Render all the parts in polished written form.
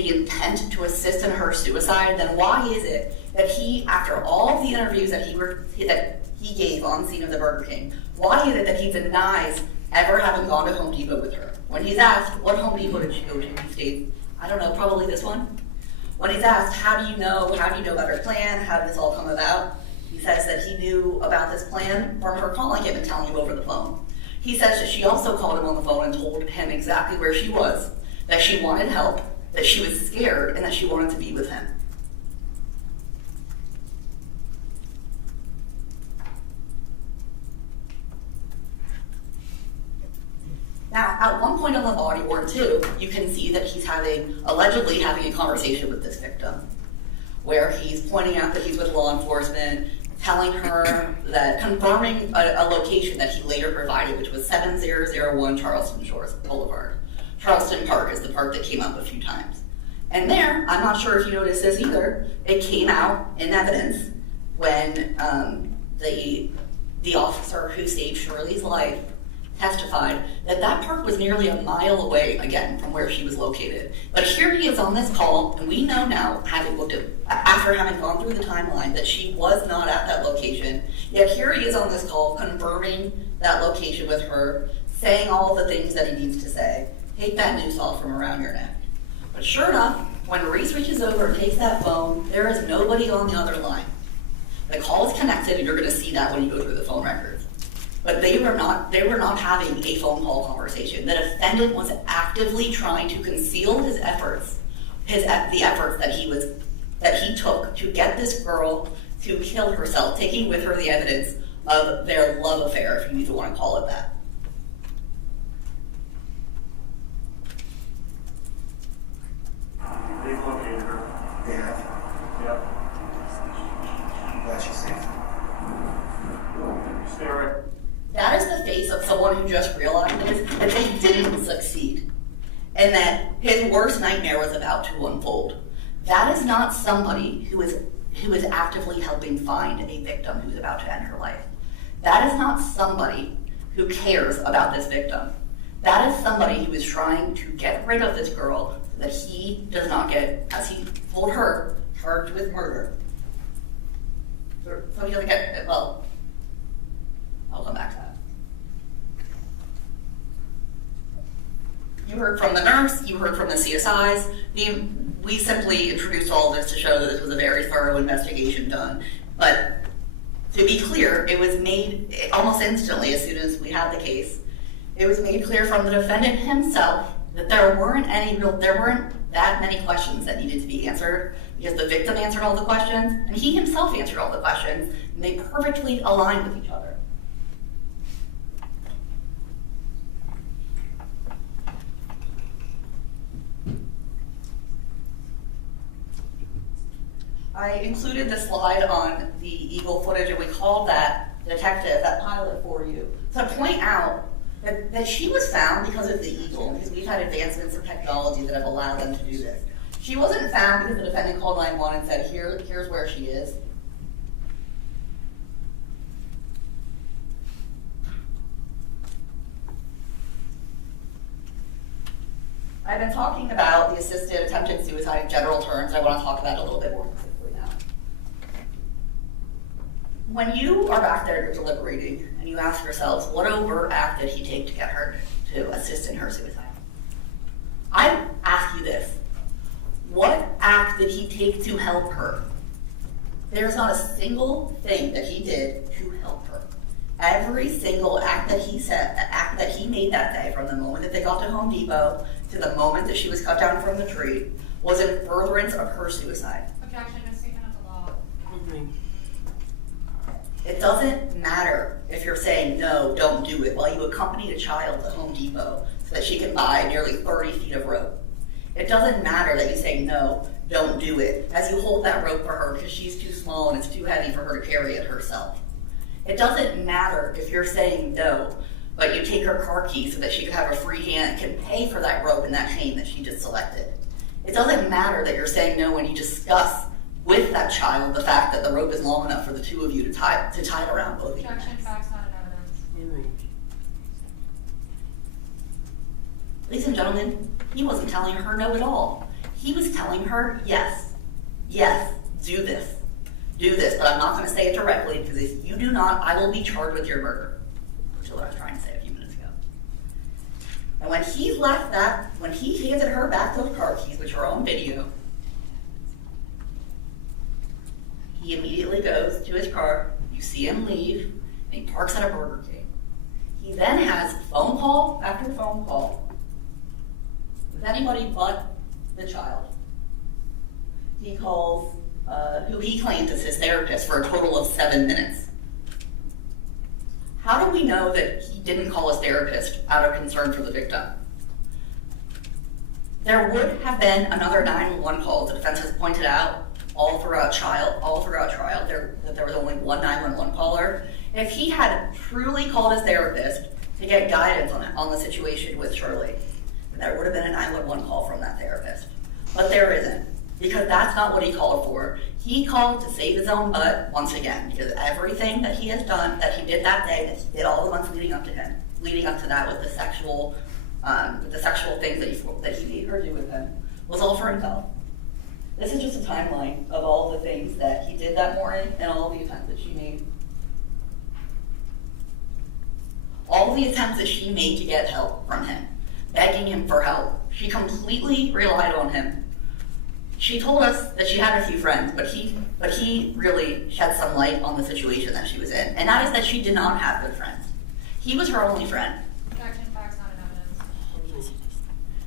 the intent to assist in her suicide, then why is it that he, after all of the interviews that he gave on scene of the Burger King, why is it that he denies ever having gone to Home Depot with her? When he's asked, what Home Depot did she go to? He states, I don't know, probably this one. When he's asked, how do you know about her plan? How did this all come about? He says that he knew about this plan from her calling him and telling him over the phone. He says that she also called him on the phone and told him exactly where she was, that she wanted help, that she was scared, and that she wanted to be with him. Now, at one point on the body worn too, you can see that he's allegedly having a conversation with this victim, where he's pointing out that he's with law enforcement, telling her that, confirming a location that he later provided, which was 7001 Charleston Shores Boulevard. Charleston Park is the park that came up a few times. And there, I'm not sure if you noticed this either, it came out in evidence when the officer who saved Shirley's life testified that that park was nearly a mile away, again, from where she was located. But here he is on this call, and we know now, after having gone through the timeline, that she was not at that location. Yet here he is on this call, confirming that location with her, saying all the things that he needs to say. Take that noose off from around your neck. But sure enough, when Reese reaches over and takes that phone, there is nobody on the other line. The call is connected, and you're going to see that when you go through the phone records. But they were not having a phone call conversation. The defendant was actively trying to conceal his efforts, the efforts that he took to get this girl to kill herself, taking with her the evidence of their love affair, if you even want to call it that. They've located her. They have. Yep. I'm glad she's safe. Stay right. That is the face of someone who just realized that they didn't succeed, and that his worst nightmare was about to unfold. That is not somebody who is actively helping find a victim who's about to end her life. That is not somebody who cares about this victim. That is somebody who is trying to get rid of this girl so that he does not get, as he told her, charged with murder. So he doesn't get, well, I'll come back to that. You heard from the nurse, you heard from the CSIs. We simply introduced all of this to show that this was a very thorough investigation done. But to be clear, it was made almost instantly as soon as we had the case. It was made clear from the defendant himself that there weren't that many questions that needed to be answered, because the victim answered all the questions and he himself answered all the questions, and they perfectly aligned with each other. I included the slide on the Eagle footage, and we called that detective, that pilot, for you to point out that she was found because of the Eagle, because we've had advancements in technology that have allowed them to do this. She wasn't found because the defendant called 911 and said, here's where she is. I've been talking about the assisted attempted suicide in general terms. I want to talk about it a little bit more specifically now. When you are back there, you're deliberating, and you ask yourselves, what overt act did he take to get her to assist in her suicide? I ask you this. What act did he take to help her? There's not a single thing that he did to help her. Every single act that he made that day, from the moment that they got to Home Depot to the moment that she was cut down from the tree, was in furtherance of her suicide. Objection, a statement of the law. It doesn't matter if you're saying, no, don't do it, while you accompany a child to Home Depot so that she can buy nearly 30 feet of rope. It doesn't matter that you say, no, don't do it, as you hold that rope for her because she's too small and it's too heavy for her to carry it herself. It doesn't matter if you're saying no, but you take her car keys so that she can have a free hand and can pay for that rope and that chain that she just selected. It doesn't matter that you're saying no when you discuss with that child the fact that the rope is long enough for the two of you to tie it around both of you. Objection, facts not in evidence. Ladies and gentlemen, he wasn't telling her no at all. He was telling her, yes, do this, but I'm not going to say it directly because if you do not, I will be charged with your murder, which is what I was trying to say a few minutes ago. And when he left that, when he handed her back those car keys, which are on video, he immediately goes to his car, you see him leave, and he parks at a Burger King. He then has phone call after phone call with anybody but the child. He calls who he claims is his therapist for a total of 7 minutes. How do we know that he didn't call his therapist out of concern for the victim? There would have been another 911 call. The defense has pointed out all throughout trial that there was only one 911 caller. If he had truly called his therapist to get guidance on the situation with Shirley, then there would have been a 911 call from that therapist. But there isn't, because that's not what he called for. He called to save his own butt once again, because everything that he has done, that he did that day, that he did all the months leading up to that with the sexual things that he made her do with him, was all for himself. This is just a timeline of all the things that he did that morning and all the attempts that she made. All the attempts that she made to get help from him, begging him for help. She completely relied on him. She told us that she had a few friends, but he really shed some light on the situation that she was in, and that is that she did not have good friends. He was her only friend. Objection, facts not in evidence.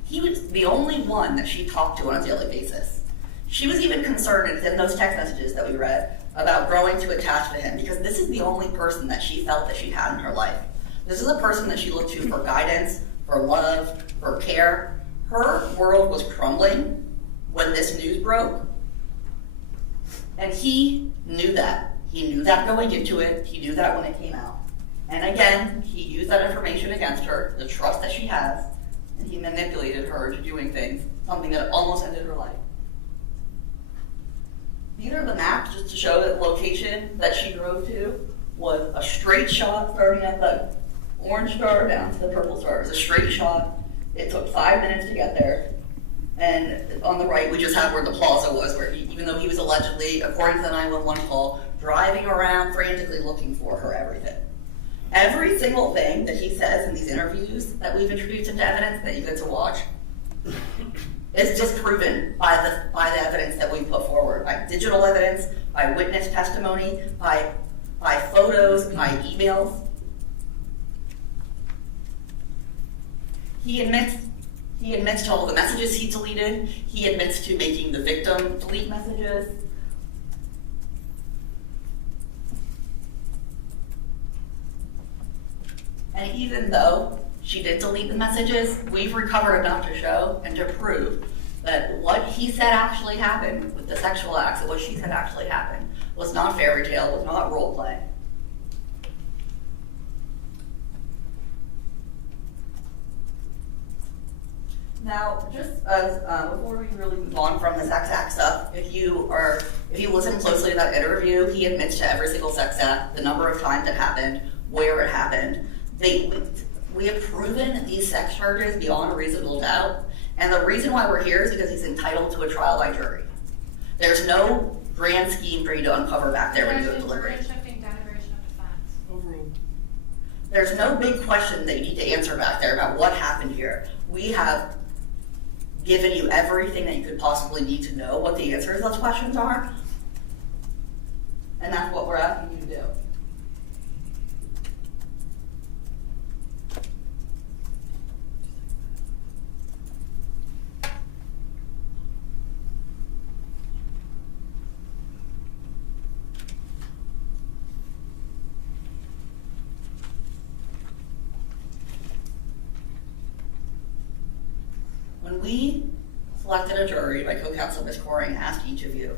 He was the only one that she talked to on a daily basis. She was even concerned in those text messages that we read about growing to attach to him, because this is the only person that she felt that she had in her life. This is a person that she looked to for guidance, for love, for care. Her world was crumbling when this news broke, and he knew that. He knew that going into it. He knew that when it came out. And again, he used that information against her, the trust that she has, and he manipulated her into doing things, something that almost ended her life. These are the maps just to show that the location that she drove to was a straight shot starting at the orange star down to the purple star. It was a straight shot. It took 5 minutes to get there. And on the right, we just have where the plaza was, where even though he was allegedly, according to the 911 call, driving around frantically looking for her everything. Every single thing that he says in these interviews that we've introduced into evidence that you get to watch is just proven by the evidence that we put forward, by digital evidence, by witness testimony, by photos, by emails. He admits to all the messages he deleted. He admits to making the victim delete messages. And even though she did delete the messages, we've recovered enough to show and to prove that what he said actually happened with the sexual acts, and what she said actually happened, was not fairy tale, was not role play. Now, just as before we really move on from the sex act stuff, if you listen closely to that interview, he admits to every single sex act, the number of times it happened, where it happened. We have proven these sex charges beyond a reasonable doubt, and the reason why we're here is because he's entitled to a trial by jury. There's no grand scheme for you to uncover back there when you do a deliberate. Shifting denigration of defense. There's no big question that you need to answer back there about what happened here. We have given you everything that you could possibly need to know what the answers to those questions are, and that's what we're asking you to do. When we selected a jury, my co-counsel Ms. Coring asked each of you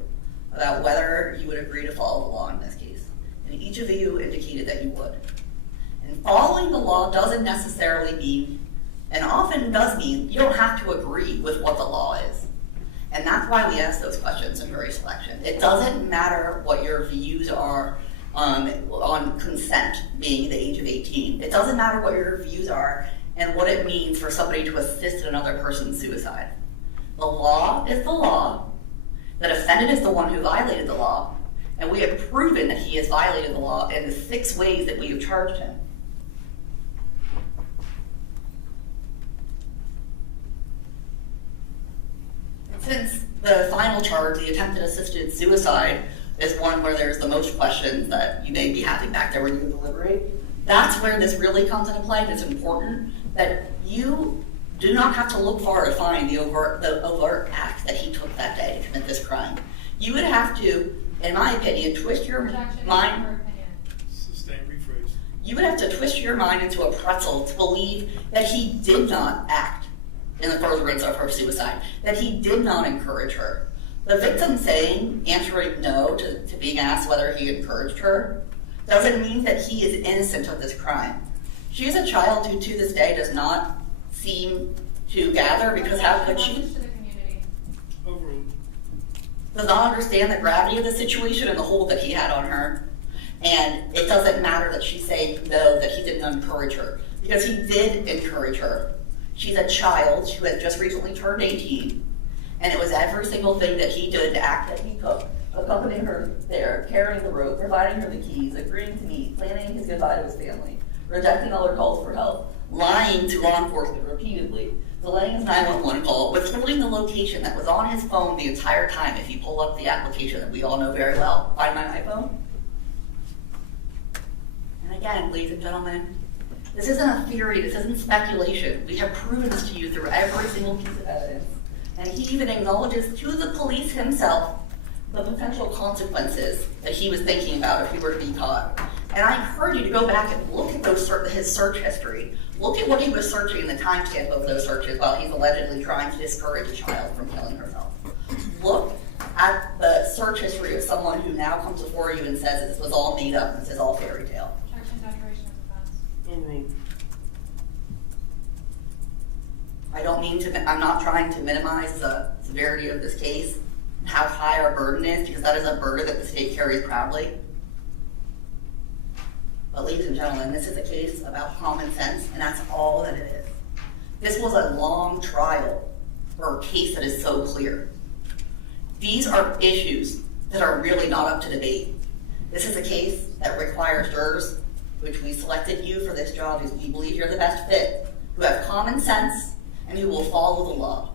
about whether you would agree to follow the law in this case. And each of you indicated that you would. And following the law doesn't necessarily mean, and often does mean, you don't have to agree with what the law is. And that's why we ask those questions in jury selection. It doesn't matter what your views are on consent being the age of 18. It doesn't matter what your views are and what it means for somebody to assist in another person's suicide. The law is the law. The defendant is the one who violated the law, and we have proven that he has violated the law in the 6 ways that we have charged him. And since the final charge, the attempted assisted suicide, is one where there's the most questions that you may be having back there when you deliberate, that's where this really comes into play. It's important that you do not have to look far to find the overt act that he took that day to commit this crime. You would have to, in my opinion, twist your mind. Sustain, rephrase. You would have to twist your mind into a pretzel to believe that he did not act in the furtherance of her suicide, that he did not encourage her. The victim answering no to being asked whether he encouraged her, doesn't mean that he is innocent of this crime. She is a child who to this day does not seem to gather, because how could she? To the community. Overruled. Does not understand the gravity of the situation and the hold that he had on her. And it doesn't matter that she's saying no, that he didn't encourage her, because he did encourage her. She's a child who had just recently turned 18, and it was every single thing that he did to act that he took, accompanying her there, carrying the rope, providing her the keys, agreeing to meet, planning his goodbye to his family, rejecting all her calls for help, lying to law enforcement repeatedly, delaying his 911 call, withholding the location that was on his phone the entire time. If you pull up the application that we all know very well, Find My iPhone. And again, ladies and gentlemen, this isn't a theory, this isn't speculation. We have proven this to you through every single piece of evidence. And he even acknowledges to the police himself the potential consequences that he was thinking about if he were to be caught. And I encourage you to go back and look at his search history. Look at what he was searching and the timestamp of those searches while he's allegedly trying to discourage a child from killing herself. Look at the search history of someone who now comes before you and says this was all made up and this is all fairy tale. Objection, declaration of defense. Overruled. I'm not trying to minimize the severity of this case, how high our burden is, because that is a burden that the state carries proudly. But ladies and gentlemen, this is a case about common sense, and that's all that it is. This was a long trial for a case that is so clear. These are issues that are really not up to debate. This is a case that requires jurors, which we selected you for this job because we believe you're the best fit, who have common sense and who will follow the law.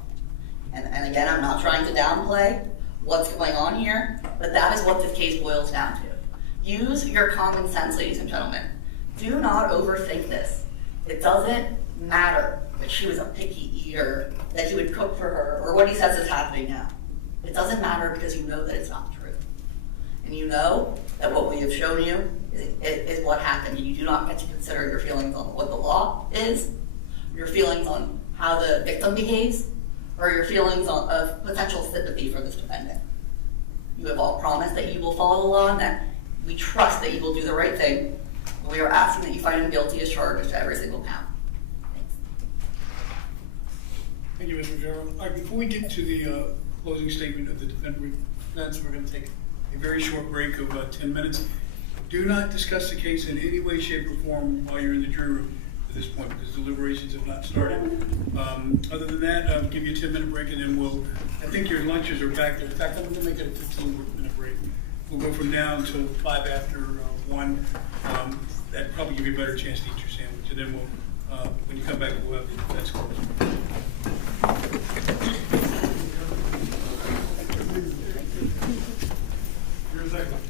And again, I'm not trying to downplay what's going on here, but that is what this case boils down to. Use your common sense, ladies and gentlemen. Do not overthink this. It doesn't matter that she was a picky eater, that he would cook for her, or what he says is happening now. It doesn't matter because you know that it's not true. And you know that what we have shown you is what happened. You do not get to consider your feelings on what the law is, your feelings on how the victim behaves, or your feelings of potential sympathy for this defendant. You have all promised that you will follow the law and that we trust that you will do the right thing. We are asking that you find him guilty as charged to every single count. Thanks. Thank you, Mr. Gerald. All right, before we get to the closing statement of the defense, we're going to take a very short break of 10 minutes. Do not discuss the case in any way, shape, or form while you're in the jury room at this point, because deliberations have not started. Other than that, I'll give you a 10-minute break, and then I think your lunches are back there. In fact, I'm going to make it a 15-minute break. We'll go from now until 5 after 1. That'd probably give you a better chance to eat your sandwich, and then when you come back, we'll have the defense closed. Here's that one.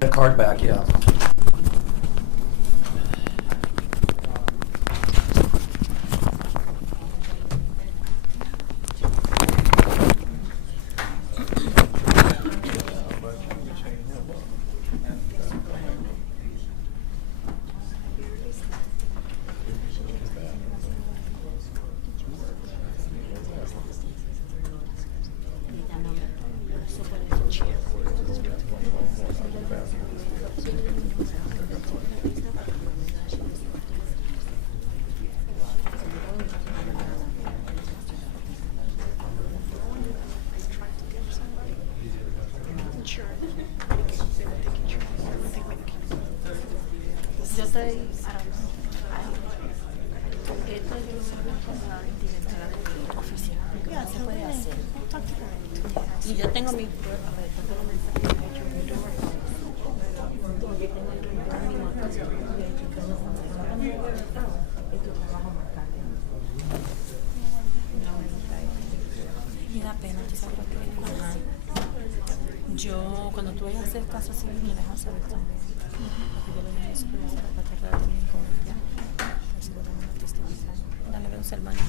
The card back, yeah. Yo estoy, esto yo lo voy con la directora de mi oficina. Ya, se puede hacer. Y yo tengo mi prueba, tengo mensajes que he hecho mucho. Yo tengo mi nota, yo he hecho que no es tu trabajo más tarde. Y da pena, tú sabes lo que es. Ajá. Yo, cuando tú vayas a hacer caso así, me dejas saber también. Porque yo lo dije a mi supervisora para tratar también con ella. Para si podemos testificar. Dale, veo, hermano.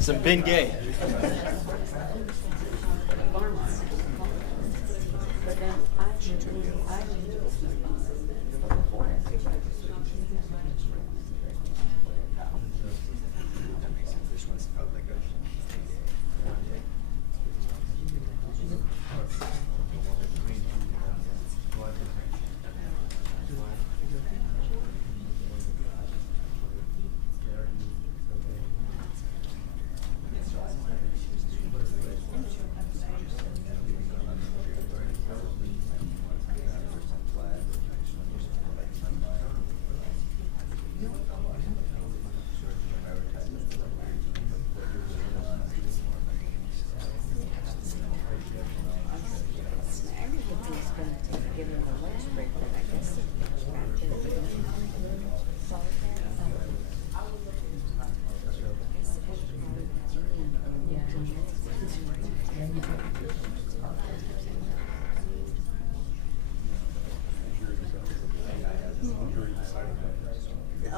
Some Ben Gay.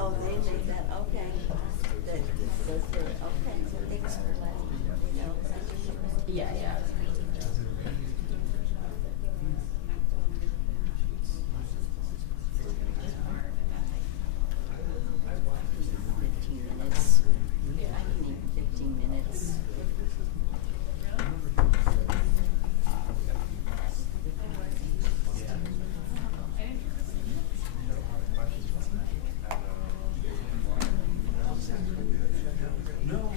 Oh, they made that, okay. Okay, so thanks for letting me know. Yeah, yeah. Minutes. I need 15 minutes. No.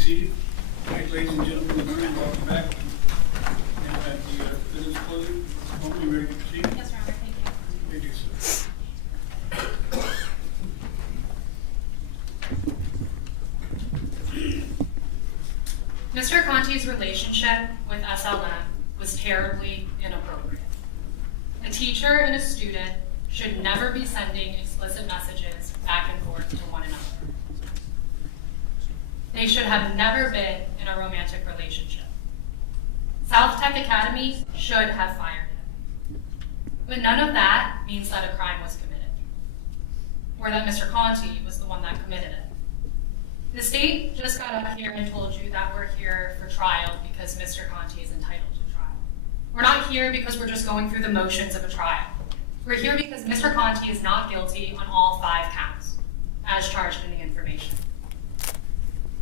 seated. All right, ladies and gentlemen, welcome back. And at the business closing, are you ready to proceed? Yes, Your Honor, thank you. Thank you, sir. Mr. Conti's relationship with SLM was terribly inappropriate. A teacher and a student should never be sending explicit messages back and forth to one another. They should have never been in a romantic relationship. SouthTech Academy should have fired him. But none of that means that a crime was committed, or that Mr. Conti was the one that committed it. The state just got up here and told you that we're here for trial because Mr. Conti is entitled to trial. We're not here because we're just going through the motions of a trial. We're here because Mr. Conti is not guilty on all 5 counts, as charged in the information.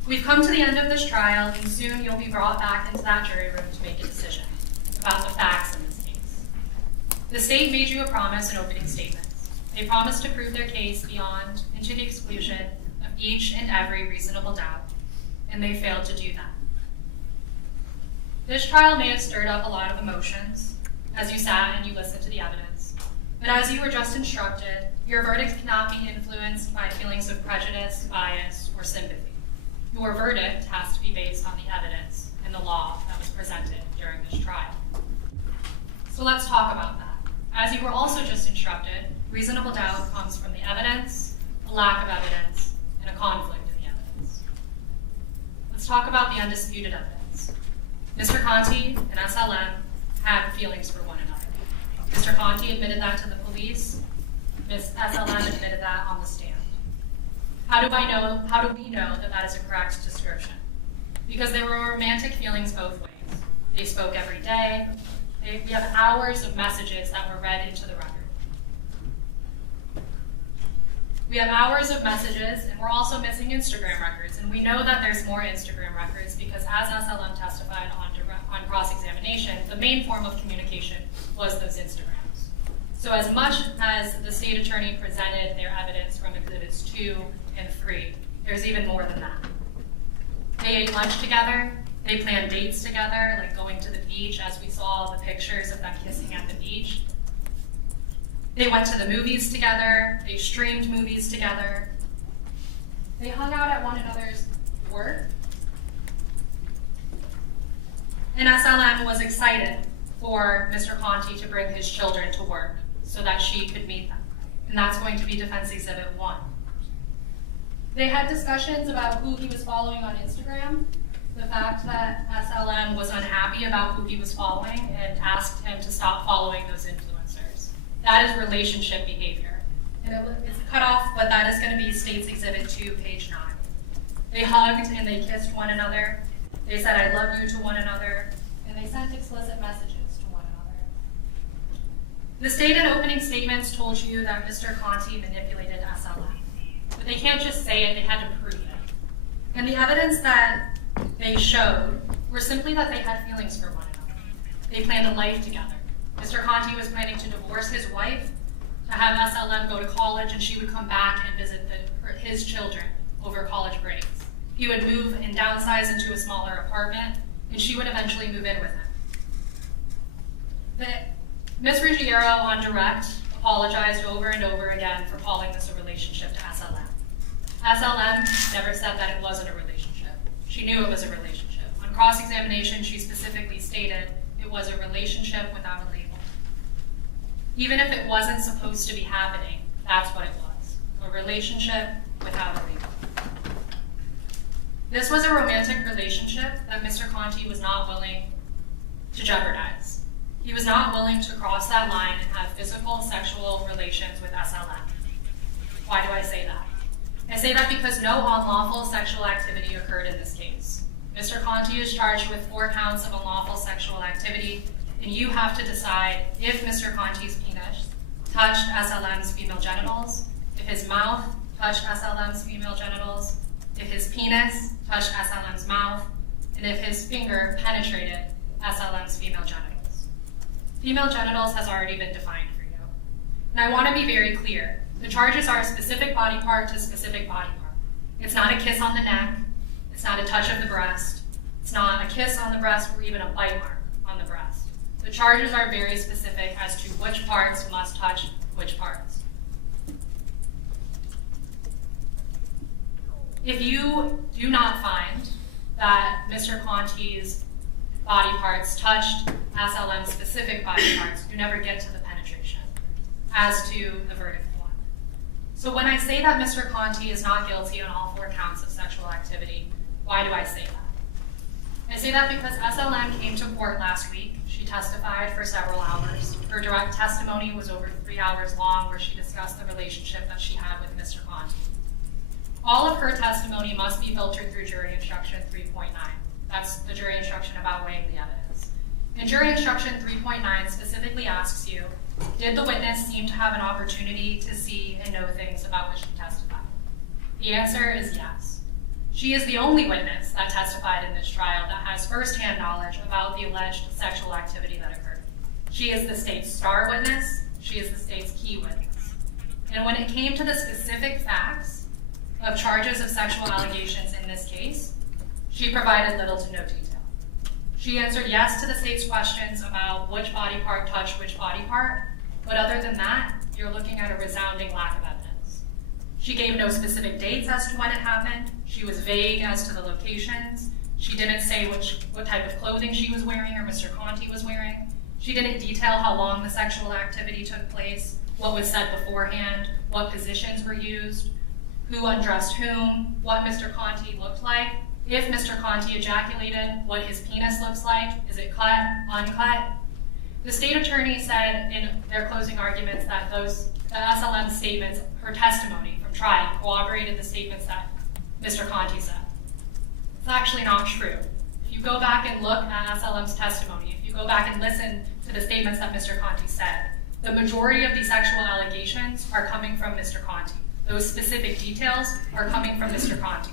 We've come to the end of this trial, and soon you'll be brought back into that jury room to make a decision about the facts in this case. The state made you a promise in opening statements. They promised to prove their case beyond and to the exclusion of each and every reasonable doubt, and they failed to do that. This trial may have stirred up a lot of emotions as you sat and you listened to the evidence, but as you were just instructed, your verdict cannot be influenced by feelings of prejudice, bias, or sympathy. Your verdict has to be based on the evidence and the law that was presented during this trial. So let's talk about that. As you were also just instructed, reasonable doubt comes from the evidence, a lack of evidence, and a conflict in the evidence. Let's talk about the undisputed evidence. Mr. Conti and SLM had feelings for one another. Mr. Conti admitted that to the police. Ms. SLM admitted that on the stand. How do we know that that is a correct description? Because there were romantic feelings both ways. They spoke every day. We have hours of messages that were read into the record. We have hours of messages, and we're also missing Instagram records. And we know that there's more Instagram records because as SLM testified on cross-examination, the main form of communication was those Instagrams. So as much as the state attorney presented their evidence from Exhibits 2 and 3, there's even more than that. They ate lunch together. They planned dates together, like going to the beach, as we saw the pictures of them kissing at the beach. They went to the movies together. They streamed movies together. They hung out at one another's work. And SLM was excited for Mr. Conti to bring his children to work so that she could meet them. And that's going to be Defense Exhibit 1. They had discussions about who he was following on Instagram, the fact that SLM was unhappy about who he was following and asked him to stop following those influencers. That is relationship behavior. And it's cut off, but that is going to be State's Exhibit 2, page 9. They hugged and they kissed one another. They said, "I love you" to one another, and they sent explicit messages to one another. The state in opening statements told you that Mr. Conti manipulated SLM. But they can't just say it, they had to prove it. And the evidence that they showed were simply that they had feelings for one another. They planned a life together. Mr. Conti was planning to divorce his wife, to have SLM go to college, and she would come back and visit his children over college breaks. He would move and downsize into a smaller apartment, and she would eventually move in with him. Ms. Ruggiero, on direct, apologized over and over again for calling this a relationship to SLM. SLM never said that it wasn't a relationship. She knew it was a relationship. On cross-examination, she specifically stated it was a relationship without a label. Even if it wasn't supposed to be happening, that's what it was, a relationship without a label. This was a romantic relationship that Mr. Conti was not willing to jeopardize. He was not willing to cross that line and have physical, sexual relations with SLM. Why do I say that? I say that because no unlawful sexual activity occurred in this case. Mr. Conti is charged with 4 counts of unlawful sexual activity, and you have to decide if Mr. Conti's penis touched SLM's female genitals, if his mouth touched SLM's female genitals, if his penis touched SLM's mouth, and if his finger penetrated SLM's female genitals. Female genitals has already been defined for you. And I want to be very clear. The charges are specific body part to specific body part. It's not a kiss on the neck. It's not a touch of the breast. It's not a kiss on the breast or even a bite mark on the breast. The charges are very specific as to which parts must touch which parts. If you do not find that Mr. Conti's body parts touched SLM's specific body parts, you never get to the penetration as to the verdict form. So when I say that Mr. Conti is not guilty on all 4 counts of sexual activity, why do I say that? I say that because SLM came to court last week. She testified for several hours. Her direct testimony was over 3 hours long, where she discussed the relationship that she had with Mr. Conti. All of her testimony must be filtered through jury instruction 3.9. That's the jury instruction about weighing the evidence. And jury instruction 3.9 specifically asks you, did the witness seem to have an opportunity to see and know things about which she testified? The answer is yes. She is the only witness that testified in this trial that has firsthand knowledge about the alleged sexual activity that occurred. She is the state's star witness. She is the state's key witness. And when it came to the specific facts of charges of sexual allegations in this case, she provided little to no detail. She answered yes to the state's questions about which body part touched which body part, but other than that, you're looking at a resounding lack of evidence. She gave no specific dates as to when it happened. She was vague as to the locations. She didn't say what type of clothing she was wearing or Mr. Conti was wearing. She didn't detail how long the sexual activity took place, what was said beforehand, what positions were used, who undressed whom, what Mr. Conti looked like, if Mr. Conti ejaculated, what his penis looks like, is it cut, uncut. The state attorney said in their closing arguments that the SLM statements, her testimony from trial, corroborated the statements that Mr. Conti said. It's actually not true. If you go back and look at SLM's testimony, if you go back and listen to the statements that Mr. Conti said, the majority of these sexual allegations are coming from Mr. Conti. Those specific details are coming from Mr. Conti.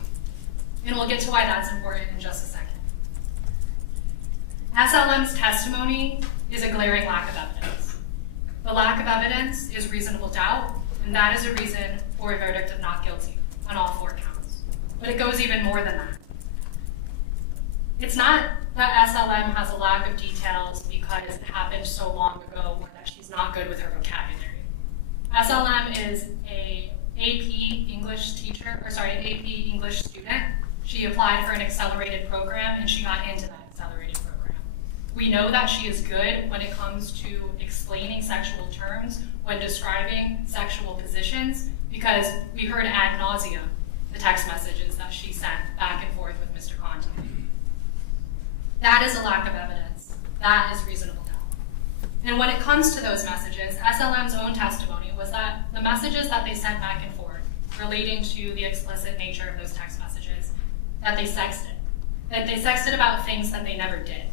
And we'll get to why that's important in just a second. SLM's testimony is a glaring lack of evidence. The lack of evidence is reasonable doubt, and that is a reason for a verdict of not guilty on all 4 counts. But it goes even more than that. It's not that SLM has a lack of details because it happened so long ago or that she's not good with her vocabulary. SLM is a AP English student. She applied for an accelerated program and she got into that accelerated program. We know that she is good when it comes to explaining sexual terms, when describing sexual positions, because we heard ad nauseum the text messages that she sent back and forth with Mr. Conti. That is a lack of evidence. That is reasonable doubt. And when it comes to those messages, SLM's own testimony was that the messages that they sent back and forth relating to the explicit nature of those text messages, that they sexted about things that they never did.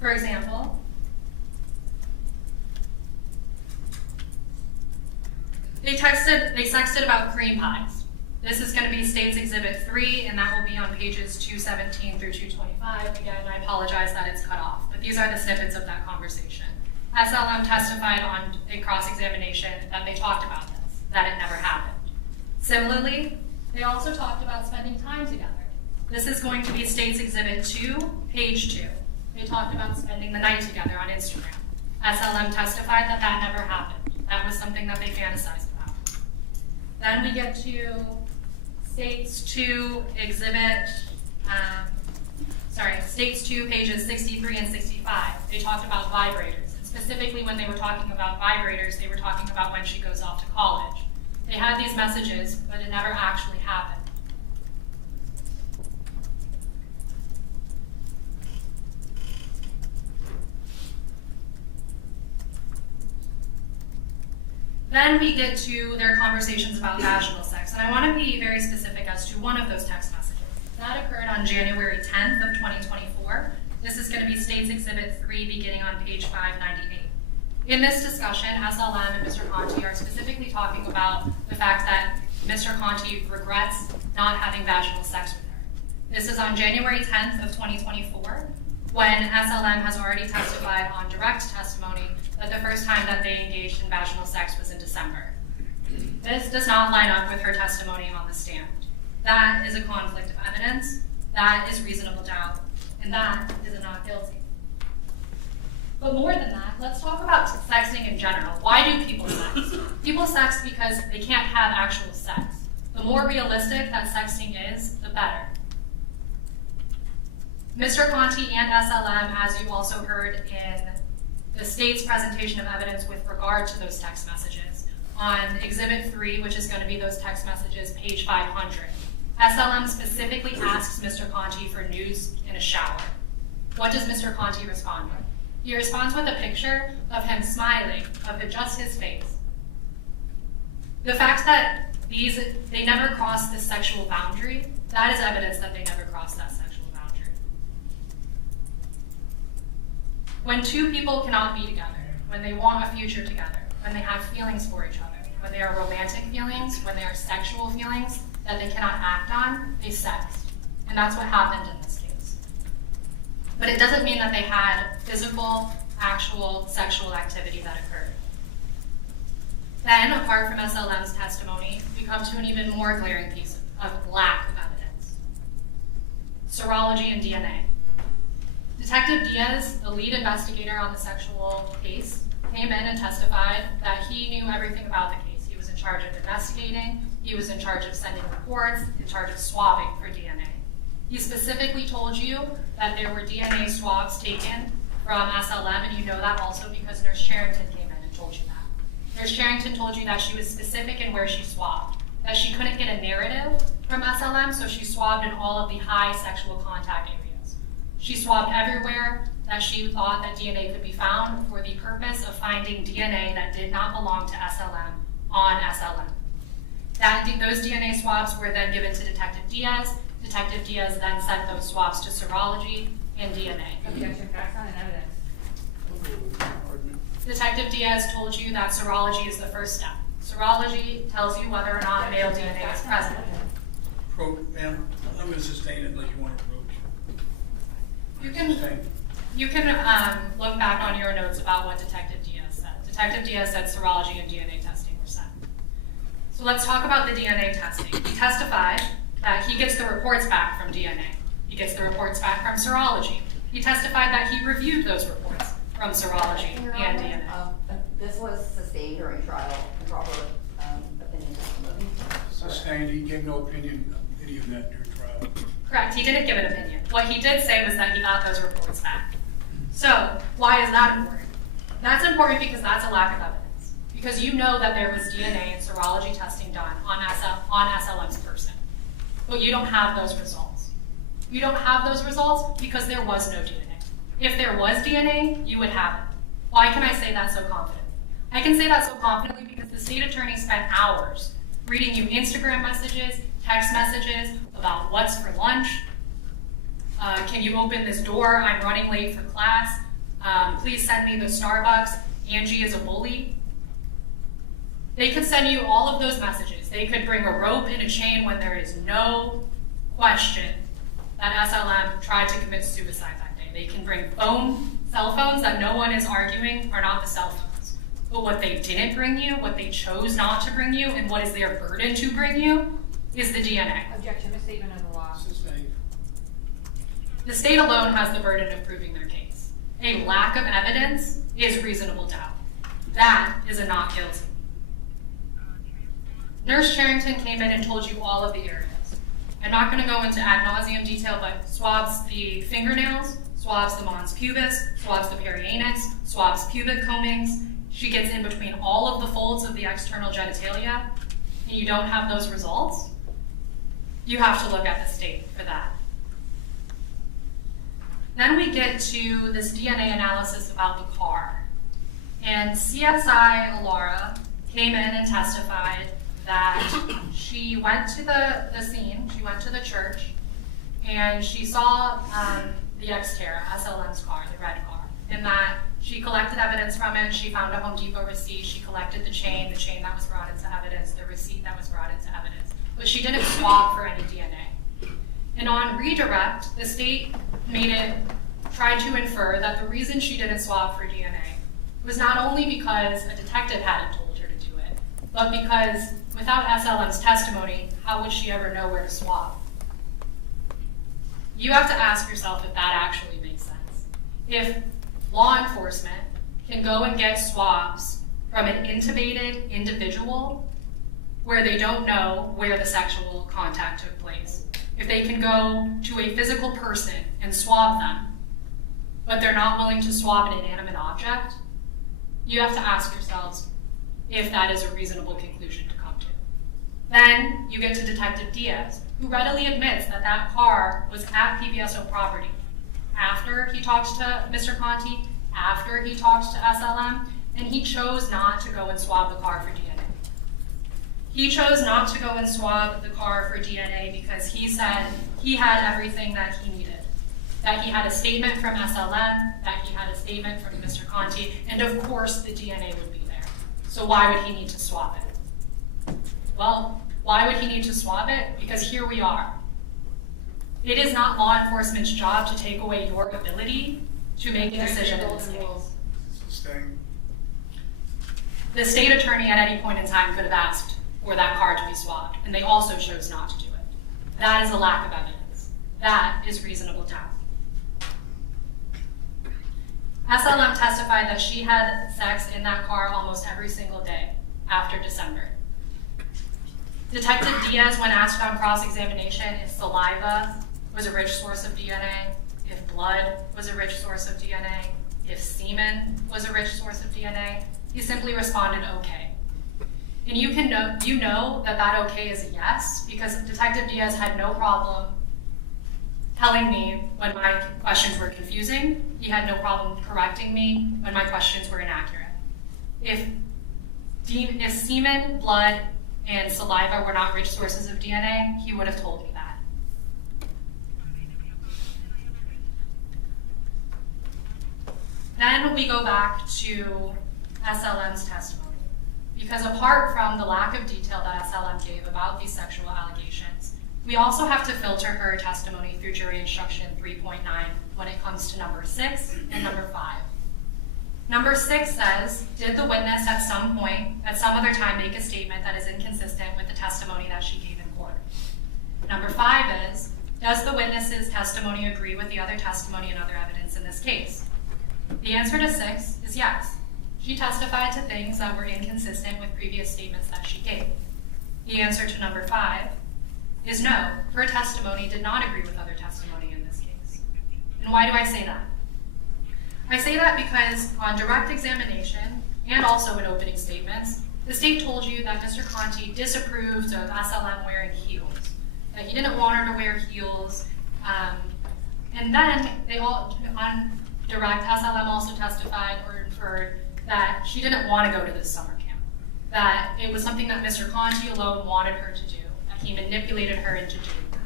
For example, they sexted about cream pies. This is going to be State's Exhibit 3, and that will be on pages 217 through 225. Again, I apologize that it's cut off, but these are the snippets of that conversation. SLM testified on a cross-examination that they talked about this, that it never happened. Similarly, they also talked about spending time together. This is going to be State's Exhibit 2, page 2. They talked about spending the night together on Instagram. SLM testified that that never happened. That was something that they fantasized about. Then we get to State's 2, State's 2, pages 63 and 65. They talked about vibrators. And specifically when they were talking about vibrators, they were talking about when she goes off to college. They had these messages, but it never actually happened. Then we get to their conversations about vaginal sex, and I want to be very specific as to one of those text messages. That occurred on January 10th of 2024. This is going to be State's Exhibit 3, beginning on page 598. In this discussion, SLM and Mr. Conti are specifically talking about the fact that Mr. Conti regrets not having vaginal sex with her. This is on January 10th of 2024, when SLM has already testified on direct testimony that the first time that they engaged in vaginal sex was in December. This does not line up with her testimony on the stand. That is a conflict of evidence That is reasonable doubt, and that is a not guilty. But more than that, let's talk about sexting in general. Why do people sex? People sex because they can't have actual sex. The more realistic that sexting is, the better. Mr. Conti and SLM, as you also heard in the state's presentation of evidence with regard to those text messages, on Exhibit 3, which is going to be those text messages, page 500, SLM specifically asks Mr. Conti for news in a shower. What does Mr. Conti respond with? He responds with a picture of him smiling, of just his face. The fact that they never crossed this sexual boundary, that is evidence that they never crossed that sexual boundary. When two people cannot be together, when they want a future together, when they have feelings for each other, when they are romantic feelings, when they are sexual feelings that they cannot act on, they sext. And that's what happened in this case. But it doesn't mean that they had physical, actual sexual activity that occurred. Then, apart from SLM's testimony, we come to an even more glaring piece of lack of evidence. Serology and DNA. Detective Diaz, the lead investigator on the sexual case, came in and testified that he knew everything about the case. He was in charge of investigating, he was in charge of sending reports, in charge of swabbing for DNA. He specifically told you that there were DNA swabs taken from SLM, and you know that also because Nurse Charrington came in and told you that. Nurse Charrington told you that she was specific in where she swabbed, that she couldn't get a narrative from SLM, so she swabbed in all of the high sexual contact areas. She swabbed everywhere that she thought that DNA could be found for the purpose of finding DNA that did not belong to SLM on SLM. Those DNA swabs were then given to Detective Diaz. Detective Diaz then sent those swabs to serology and DNA. Objection, facts not in evidence. Detective Diaz told you that serology is the first step. Serology tells you whether or not male DNA is present. Ma'am, I'm going to sustain it unless you want to approach. You can look back on your notes about what Detective Diaz said. Detective Diaz said serology and DNA testing were sent. So let's talk about the DNA testing. He testified that he gets the reports back from DNA. He gets the reports back from serology. He testified that he reviewed those reports from serology and DNA. This was sustained during trial, improper opinion testimony. Sustained, he gave no opinion on any of that during trial. Correct, he didn't give an opinion. What he did say was that he got those reports back. So, why is that important? That's important because that's a lack of evidence. Because you know that there was DNA and serology testing done on SLM's person. But you don't have those results. You don't have those results because there was no DNA. If there was DNA, you would have it. Why can I say that so confidently? I can say that so confidently because the state attorney spent hours reading you Instagram messages, text messages about what's for lunch. Can you open this door? I'm running late for class. Please send me the Starbucks. Angie is a bully. They could send you all of those messages. They could bring a rope and a chain when there is no question that SLM tried to commit suicide that day. They can bring cell phones that no one is arguing are not the cell phones. But what they didn't bring you, what they chose not to bring you, and what is their burden to bring you is the DNA. Objection, misstatement of the law. Sustained. The state alone has the burden of proving their case. A lack of evidence is reasonable doubt. That is a not guilty. Nurse Charrington came in and told you all of the areas. I'm not going to go into ad nauseum detail, but swabs the fingernails, swabs the mons pubis, swabs the perianus, swabs pubic combings. She gets in between all of the folds of the external genitalia, and you don't have those results. You have to look at the state for that. Then we get to this DNA analysis about the car. And CSI Alara came in and testified that she went to the scene, she went to the church, and she saw the Xterra, SLM's car, the red car, and that she collected evidence from it. She found a Home Depot receipt, she collected the chain that was brought into evidence, the receipt that was brought into evidence, but she didn't swab for any DNA. And on redirect, the state tried to infer that the reason she didn't swab for DNA was not only because a detective hadn't told her to do it, but because without SLM's testimony, how would she ever know where to swab? you have to ask yourself if that actually makes sense. If law enforcement can go and get swabs from an intubated individual where they don't know where the sexual contact took place, if they can go to a physical person and swab them, but they're not willing to swab an inanimate object, you have to ask yourselves if that is a reasonable conclusion to come to. Then you get to Detective Diaz, who readily admits that that car was at PBSO property after he talked to Mr. Conti, after he talked to SLM, and he chose not to go and swab the car for DNA. He chose not to go and swab the car for DNA because he said he had everything that he needed. That he had a statement from SLM, that he had a statement from Mr. Conti, and of course the DNA would be there. So why would he need to swab it? Well, why would he need to swab it? Because here we are. It is not law enforcement's job to take away your ability to make a decision in this case. Sustained. The state attorney at any point in time could have asked for that car to be swabbed, and they also chose not to do it. That is a lack of evidence. That is reasonable doubt. SLM testified that she had sex in that car almost every single day after December. Detective Diaz, when asked on cross-examination if saliva was a rich source of DNA, if blood was a rich source of DNA, if semen was a rich source of DNA, he simply responded, okay. And you know that okay is a yes, because Detective Diaz had no problem telling me when my questions were confusing. He had no problem correcting me when my questions were inaccurate. If semen, blood, and saliva were not rich sources of DNA, he would have told me that. Then we go back to SLM's testimony. Because apart from the lack of detail that SLM gave about these sexual allegations, we also have to filter her testimony through jury instruction 3.9 when it comes to number 6 and number 5. Number 6 says, did the witness at some point, at some other time, make a statement that is inconsistent with the testimony that she gave in court? Number 5 is, does the witness's testimony agree with the other testimony and other evidence in this case? The answer to 6 is yes. She testified to things that were inconsistent with previous statements that she gave. The answer to number 5 is no. Her testimony did not agree with other testimony in this case. And why do I say that? I say that because on direct examination and also in opening statements, the state told you that Mr. Conti disapproved of SLM wearing heels, that he didn't want her to wear heels, and then on direct, SLM also testified or inferred that she didn't want to go to this summer camp, that it was something that Mr. Conti alone wanted her to do, that he manipulated her into doing that.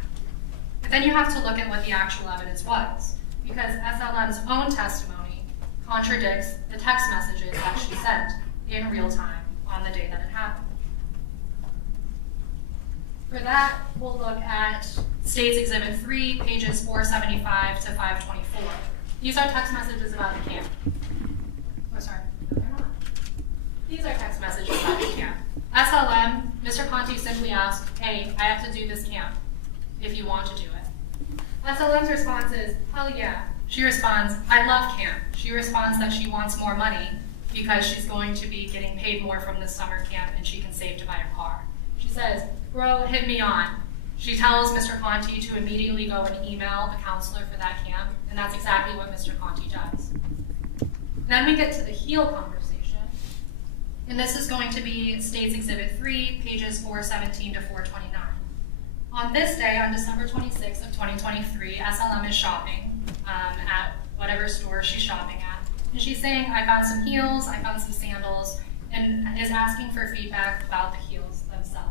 But then you have to look at what the actual evidence was, because SLM's own testimony contradicts the text messages that she sent in real time on the day that it happened. For that, we'll look at State's Exhibit 3, pages 475 to 524. These are text messages about the camp. Oh, sorry, no, they're not. These are text messages about the camp. SLM, Mr. Conti simply asked, hey, I have to do this camp if you want to do it. SLM's response is, hell yeah. She responds, I love camp. She responds that she wants more money because she's going to be getting paid more from this summer camp and she can save to buy a car. She says, bro, hit me on. She tells Mr. Conti to immediately go and email the counselor for that camp, and that's exactly what Mr. Conti does. Then we get to the heel conversation, and this is going to be State's Exhibit 3, pages 417 to 429. On this day, on December 26th of 2023, SLM is shopping at whatever store she's shopping at. And she's saying, I found some heels, I found some sandals, and is asking for feedback about the heels themselves.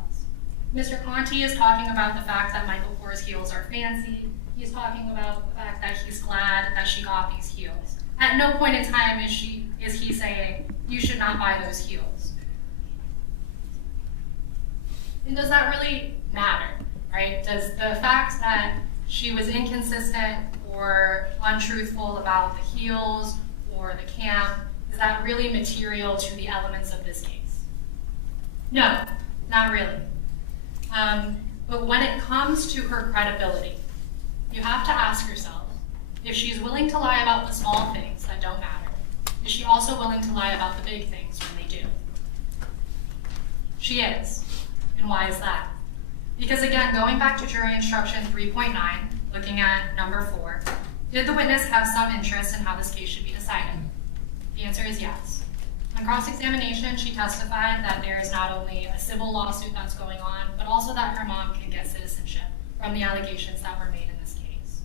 Mr. Conti is talking about the fact that Michael Kors heels are fancy. He's talking about the fact that he's glad that she got these heels. At no point in time is he saying, you should not buy those heels. And does that really matter? Right? Does the fact that she was inconsistent or untruthful about the heels or the camp, is that really material to the elements of this case? No, not really. But when it comes to her credibility, You have to ask yourself, if she's willing to lie about the small things that don't matter, is she also willing to lie about the big things when they do? She is. And why is that? Because again, going back to jury instruction 3.9, looking at number 4, did the witness have some interest in how this case should be decided? The answer is yes. On cross-examination, she testified that there is not only a civil lawsuit that's going on, but also that her mom can get citizenship from the allegations that were made in this case.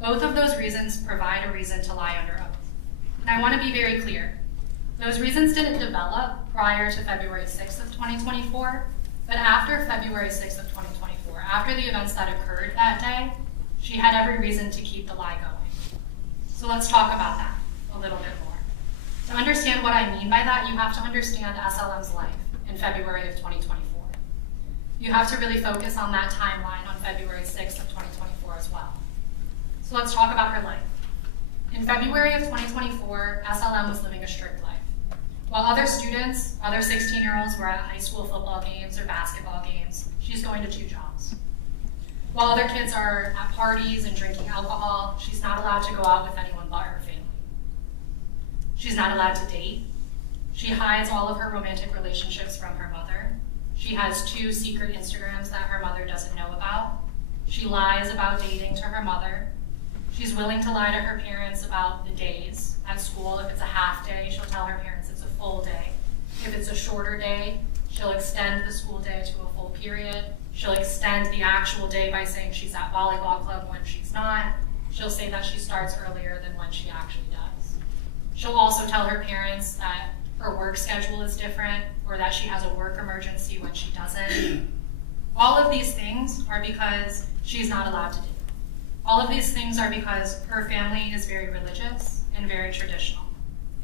Both of those reasons provide a reason to lie under oath. And I want to be very clear. Those reasons didn't develop prior to February 6th of 2024, but after February 6th of 2024, after the events that occurred that day, she had every reason to keep the lie going. So let's talk about that a little bit more. To understand what I mean by that, you have to understand SLM's life in February of 2024. You have to really focus on that timeline on February 6th of 2024 as well. So let's talk about her life. In February of 2024, SLM was living a strict life. While other students, other 16-year-olds were at high school football games or basketball games, she's going to 2 jobs. While other kids are at parties and drinking alcohol, she's not allowed to go out with anyone but her family. She's not allowed to date. She hides all of her romantic relationships from her mother. She has 2 secret Instagrams that her mother doesn't know about. She lies about dating to her mother. She's willing to lie to her parents about the days at school. If it's a half day, she'll tell her parents it's a full day. If it's a shorter day, she'll extend the school day to a full period. She'll extend the actual day by saying she's at volleyball club when she's not. She'll say that she starts earlier than when she actually does. She'll also tell her parents that her work schedule is different or that she has a work emergency when she doesn't. All of these things are because she's not allowed to do. All of these things are because her family is very religious and very traditional.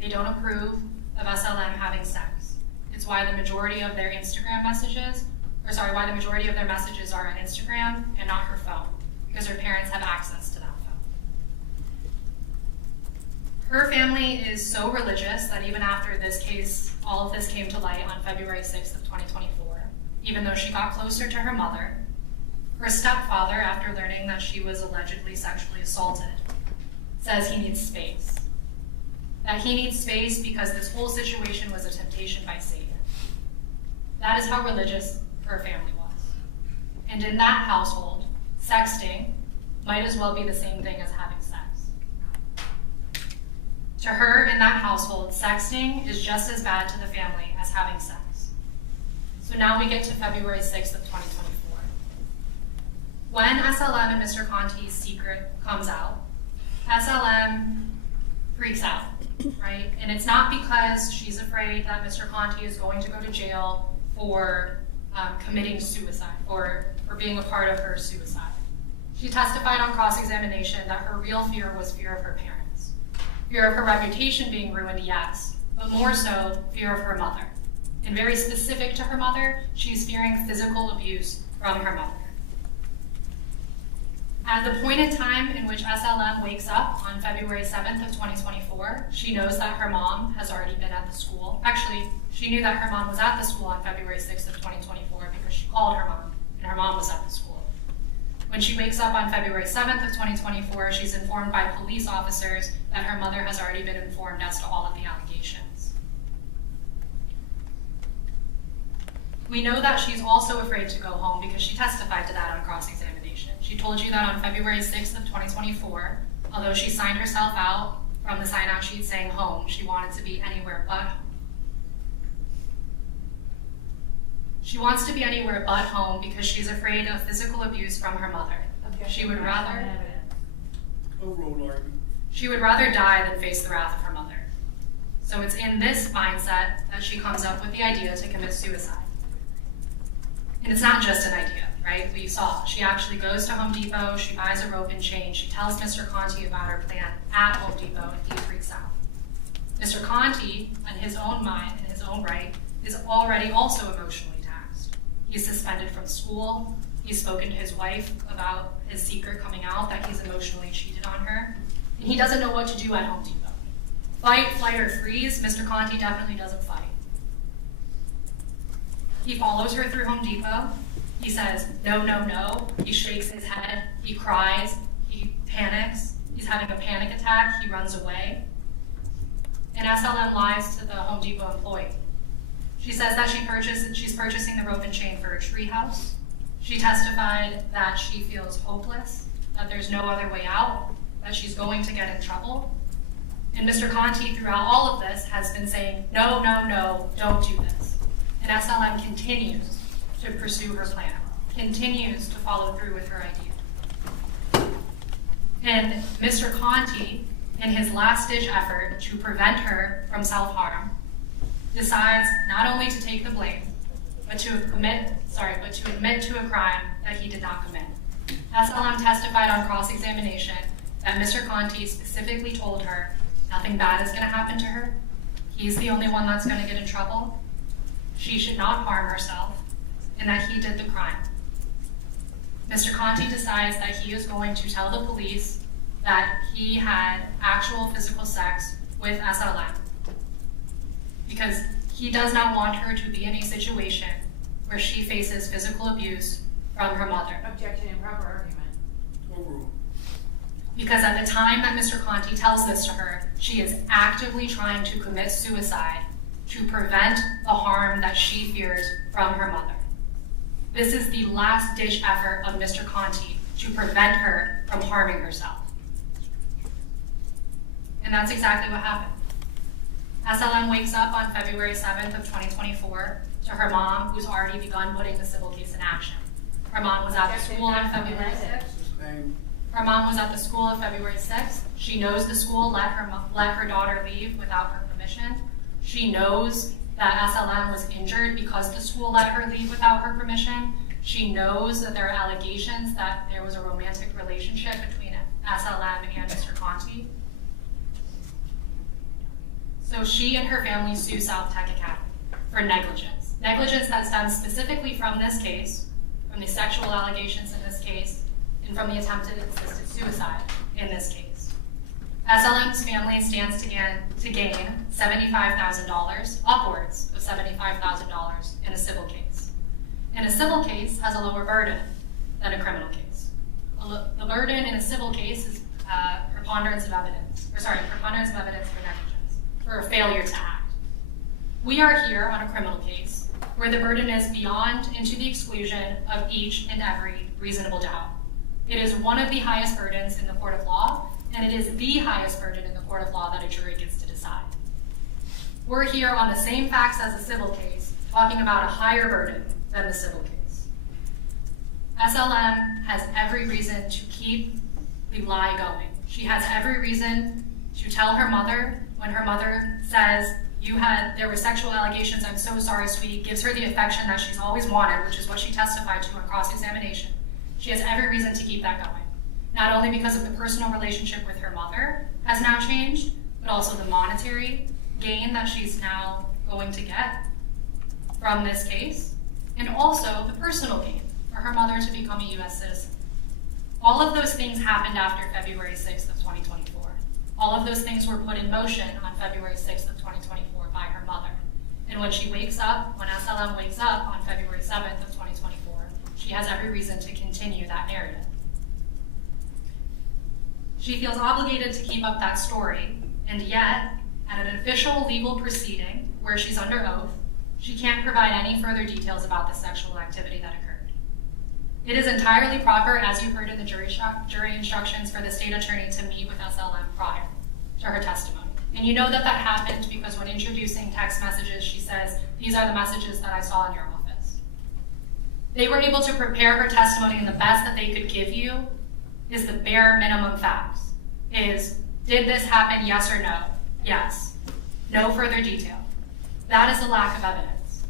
They don't approve of SLM having sex. It's why the majority of their Instagram messages, why the majority of their messages are on Instagram and not her phone, because her parents have access to that phone. Her family is so religious that even after this case, all of this came to light on February 6th of 2024, even though she got closer to her mother, her stepfather, after learning that she was allegedly sexually assaulted, says he needs space. That he needs space because this whole situation was a temptation by Satan. That is how religious her family was. And in that household, sexting might as well be the same thing as having sex. To her, in that household, sexting is just as bad to the family as having sex. So now we get to February 6th of 2024. When SLM and Mr. Conti's secret comes out, SLM freaks out, right? And it's not because she's afraid that Mr. Conti is going to go to jail for committing suicide or being a part of her suicide. She testified on cross-examination that her real fear was fear of her parents. Fear of her reputation being ruined, yes, but more so fear of her mother. And very specific to her mother, she's fearing physical abuse from her mother. At the point in time in which SLM wakes up on February 7th of 2024, she knows that her mom has already been at the school. Actually, she knew that her mom was at the school on February 6th of 2024 because she called her mom, and her mom was at the school. When she wakes up on February 7th of 2024, she's informed by police officers that her mother has already been informed as to all of the allegations. We know that she's also afraid to go home because she testified to that on cross-examination. She told you that on February 6th of 2024, although she signed herself out from the sign-out sheet saying home, she wanted to be anywhere but home. She wants to be anywhere but home because she's afraid of physical abuse from her mother. She would rather die than face the wrath of her mother. So it's in this mindset that she comes up with the idea to commit suicide. And it's not just an idea, right? We saw, she actually goes to Home Depot, she buys a rope and chain, she tells Mr. Conti about her plan at Home Depot, and he freaks out. Mr. Conti, in his own mind, in his own right, is already also emotionally taxed. He's suspended from school, he's spoken to his wife about his secret coming out that he's emotionally cheated on her, and he doesn't know what to do at Home Depot. Fight, flight, or freeze, Mr. Conti definitely doesn't fight. He follows her through Home Depot. He says, no, no, no. He shakes his head. He cries. He panics, he's having a panic attack, he runs away. And SLM lies to the Home Depot employee. She says that she's purchasing the rope and chain for a treehouse. She testified that she feels hopeless, that there's no other way out, that she's going to get in trouble. And Mr. Conti, throughout all of this, has been saying, no, no, no, don't do this. And SLM continues to pursue her plan, continues to follow through with her idea. And Mr. Conti, in his last-ditch effort to prevent her from self-harm, decides not only to take the blame, but to admit to a crime that he did not commit. SLM testified on cross-examination that Mr. Conti specifically told her nothing bad is going to happen to her. He's the only one that's going to get in trouble. She should not harm herself, and that he did the crime. Mr. Conti decides that he is going to tell the police that he had actual physical sex with SLM because he does not want her to be in a situation where she faces physical abuse from her mother. Objection, improper argument. Overruled. Because at the time that Mr. Conti tells this to her, she is actively trying to commit suicide to prevent the harm that she fears from her mother. This is the last-ditch effort of Mr. Conti to prevent her from harming herself. And that's exactly what happened. SLM wakes up on February 7th of 2024 to her mom, who's already begun putting the civil case in action. Her mom was at the school on February 6th. Sustained. Her mom was at the school on February 6th. She knows the school let her daughter leave without her permission. She knows that SLM was injured because the school let her leave without her permission. She knows that there are allegations that there was a romantic relationship between SLM and Mr. Conti. So she and her family sue SouthTech Academy for negligence. Negligence that stems specifically from this case, from the sexual allegations in this case, and from the attempted assisted suicide in this case. SLM's family stands to gain $75,000, upwards of $75,000 in a civil case. And a civil case has a lower burden than a criminal case. The burden in a civil case is preponderance of evidence for negligence, for a failure to act. We are here on a criminal case where the burden is beyond and to the exclusion of each and every reasonable doubt. It is one of the highest burdens in the court of law, and it is the highest burden in the court of law that a jury gets to decide. We're here on the same facts as a civil case, talking about a higher burden than the civil case. SLM has every reason to keep the lie going. She has every reason to tell her mother when her mother says, there were sexual allegations, I'm so sorry, sweetie, gives her the affection that she's always wanted, which is what she testified to on cross-examination. She has every reason to keep that going. Not only because of the personal relationship with her mother has now changed, but also the monetary gain that she's now going to get from this case, and also the personal gain for her mother to become a U.S. citizen. All of those things happened after February 6th of 2024. All of those things were put in motion on February 6th of 2024 by her mother. And when SLM wakes up on February 7th of 2024, she has every reason to continue that narrative. She feels obligated to keep up that story, and yet, at an official legal proceeding where she's under oath, she can't provide any further details about the sexual activity that occurred. It is entirely proper, as you heard in the jury instructions, for the state attorney to meet with SLM prior to her testimony. And you know that happened because when introducing text messages, she says, these are the messages that I saw in your office. They were able to prepare her testimony, and the best that they could give you is the bare minimum facts. Did this happen, yes or no? Yes. No further detail. That is a lack of evidence.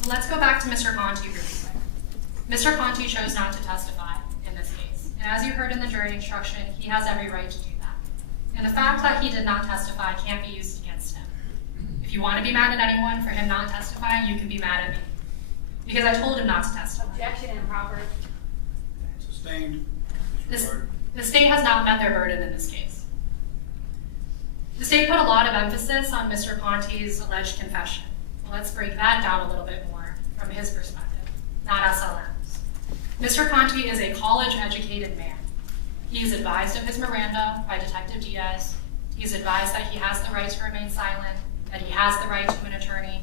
So let's go back to Mr. Conti really quick. Mr. Conti chose not to testify in this case. And as you heard in the jury instruction, he has every right to do that. And the fact that he did not testify can't be used against him. If you want to be mad at anyone for him not testifying, you can be mad at me. Because I told him not to testify. Objection, improper. Sustained. The state has not met their burden in this case. The state put a lot of emphasis on Mr. Conti's alleged confession. Well, let's break that down a little bit more from his perspective, not SLM's. Mr. Conti is a college-educated man. He is advised of his Miranda by Detective Diaz. He's advised that he has the right to remain silent, that he has the right to an attorney.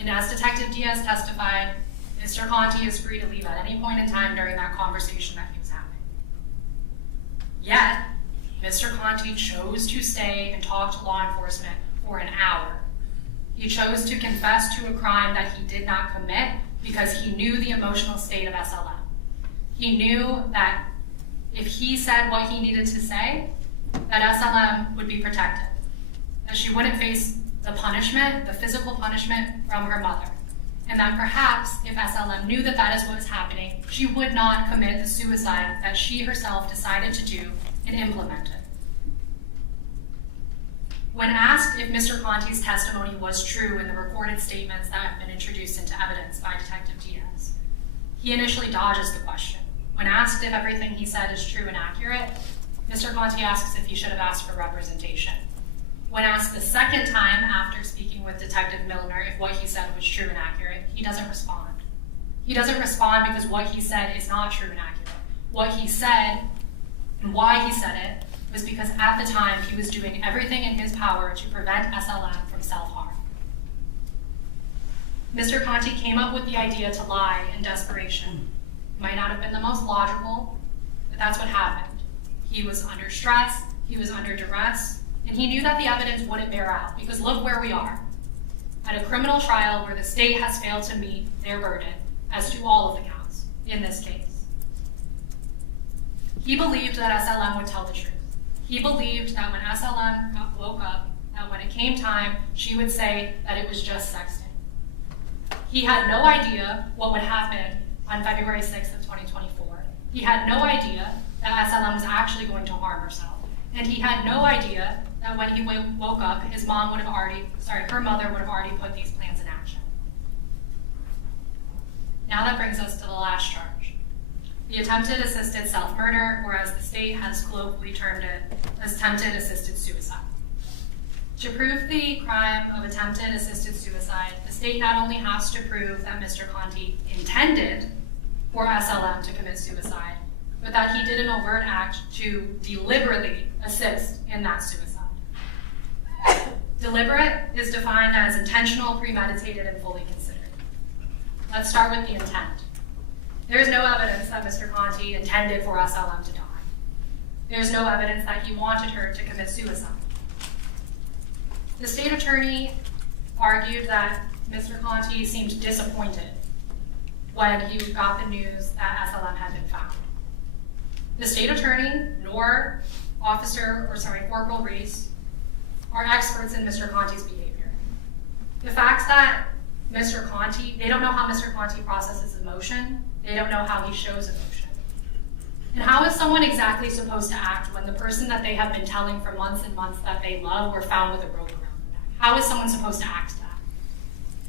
And as Detective Diaz testified, Mr. Conti is free to leave at any point in time during that conversation that he was having. Yet, Mr. Conti chose to stay and talk to law enforcement for an hour. He chose to confess to a crime that he did not commit because he knew the emotional state of SLM. He knew that if he said what he needed to say, that SLM would be protected, that she wouldn't face the punishment, the physical punishment from her mother, and that perhaps if SLM knew that that is what was happening, she would not commit the suicide that she herself decided to do and implemented. When asked if Mr. Conti's testimony was true in the recorded statements that have been introduced into evidence by Detective Diaz, he initially dodges the question. When asked if everything he said is true and accurate, Mr. Conti asks if he should have asked for representation. When asked the second time after speaking with Detective Milner if what he said was true and accurate, he doesn't respond. He doesn't respond because what he said is not true and accurate. What he said and why he said it was because at the time he was doing everything in his power to prevent SLM from self-harm. Mr. Conti came up with the idea to lie in desperation. It might not have been the most logical, but that's what happened. He was under stress, he was under duress, and he knew that the evidence wouldn't bear out, because look where we are. At a criminal trial where the state has failed to meet their burden as to all of the counts in this case. He believed that SLM would tell the truth. He believed that when SLM woke up, that when it came time, she would say that it was just sexting. He had no idea what would happen on February 6th of 2024. He had no idea that SLM was actually going to harm herself. And he had no idea that when he woke up, her mother would have already put these plans in action. Now that brings us to the last charge. The attempted assisted self-murder, or as the state has colloquially termed it, attempted assisted suicide. To prove the crime of attempted assisted suicide, the state not only has to prove that Mr. Conti intended for SLM to commit suicide, but that he did an overt act to deliberately assist in that suicide. Deliberate is defined as intentional, premeditated, and fully considered. Let's start with the intent. There is no evidence that Mr. Conti intended for SLM to die. There's no evidence that he wanted her to commit suicide. The state attorney argued that Mr. Conti seemed disappointed when he got the news that SLM had been found. The state attorney, nor Corporal Reese, are experts in Mr. Conti's behavior. The fact that Mr. Conti, they don't know how Mr. Conti processes emotion, they don't know how he shows emotion. And how is someone exactly supposed to act when the person that they have been telling for months and months that they love were found with a rope around their neck? How is someone supposed to act that?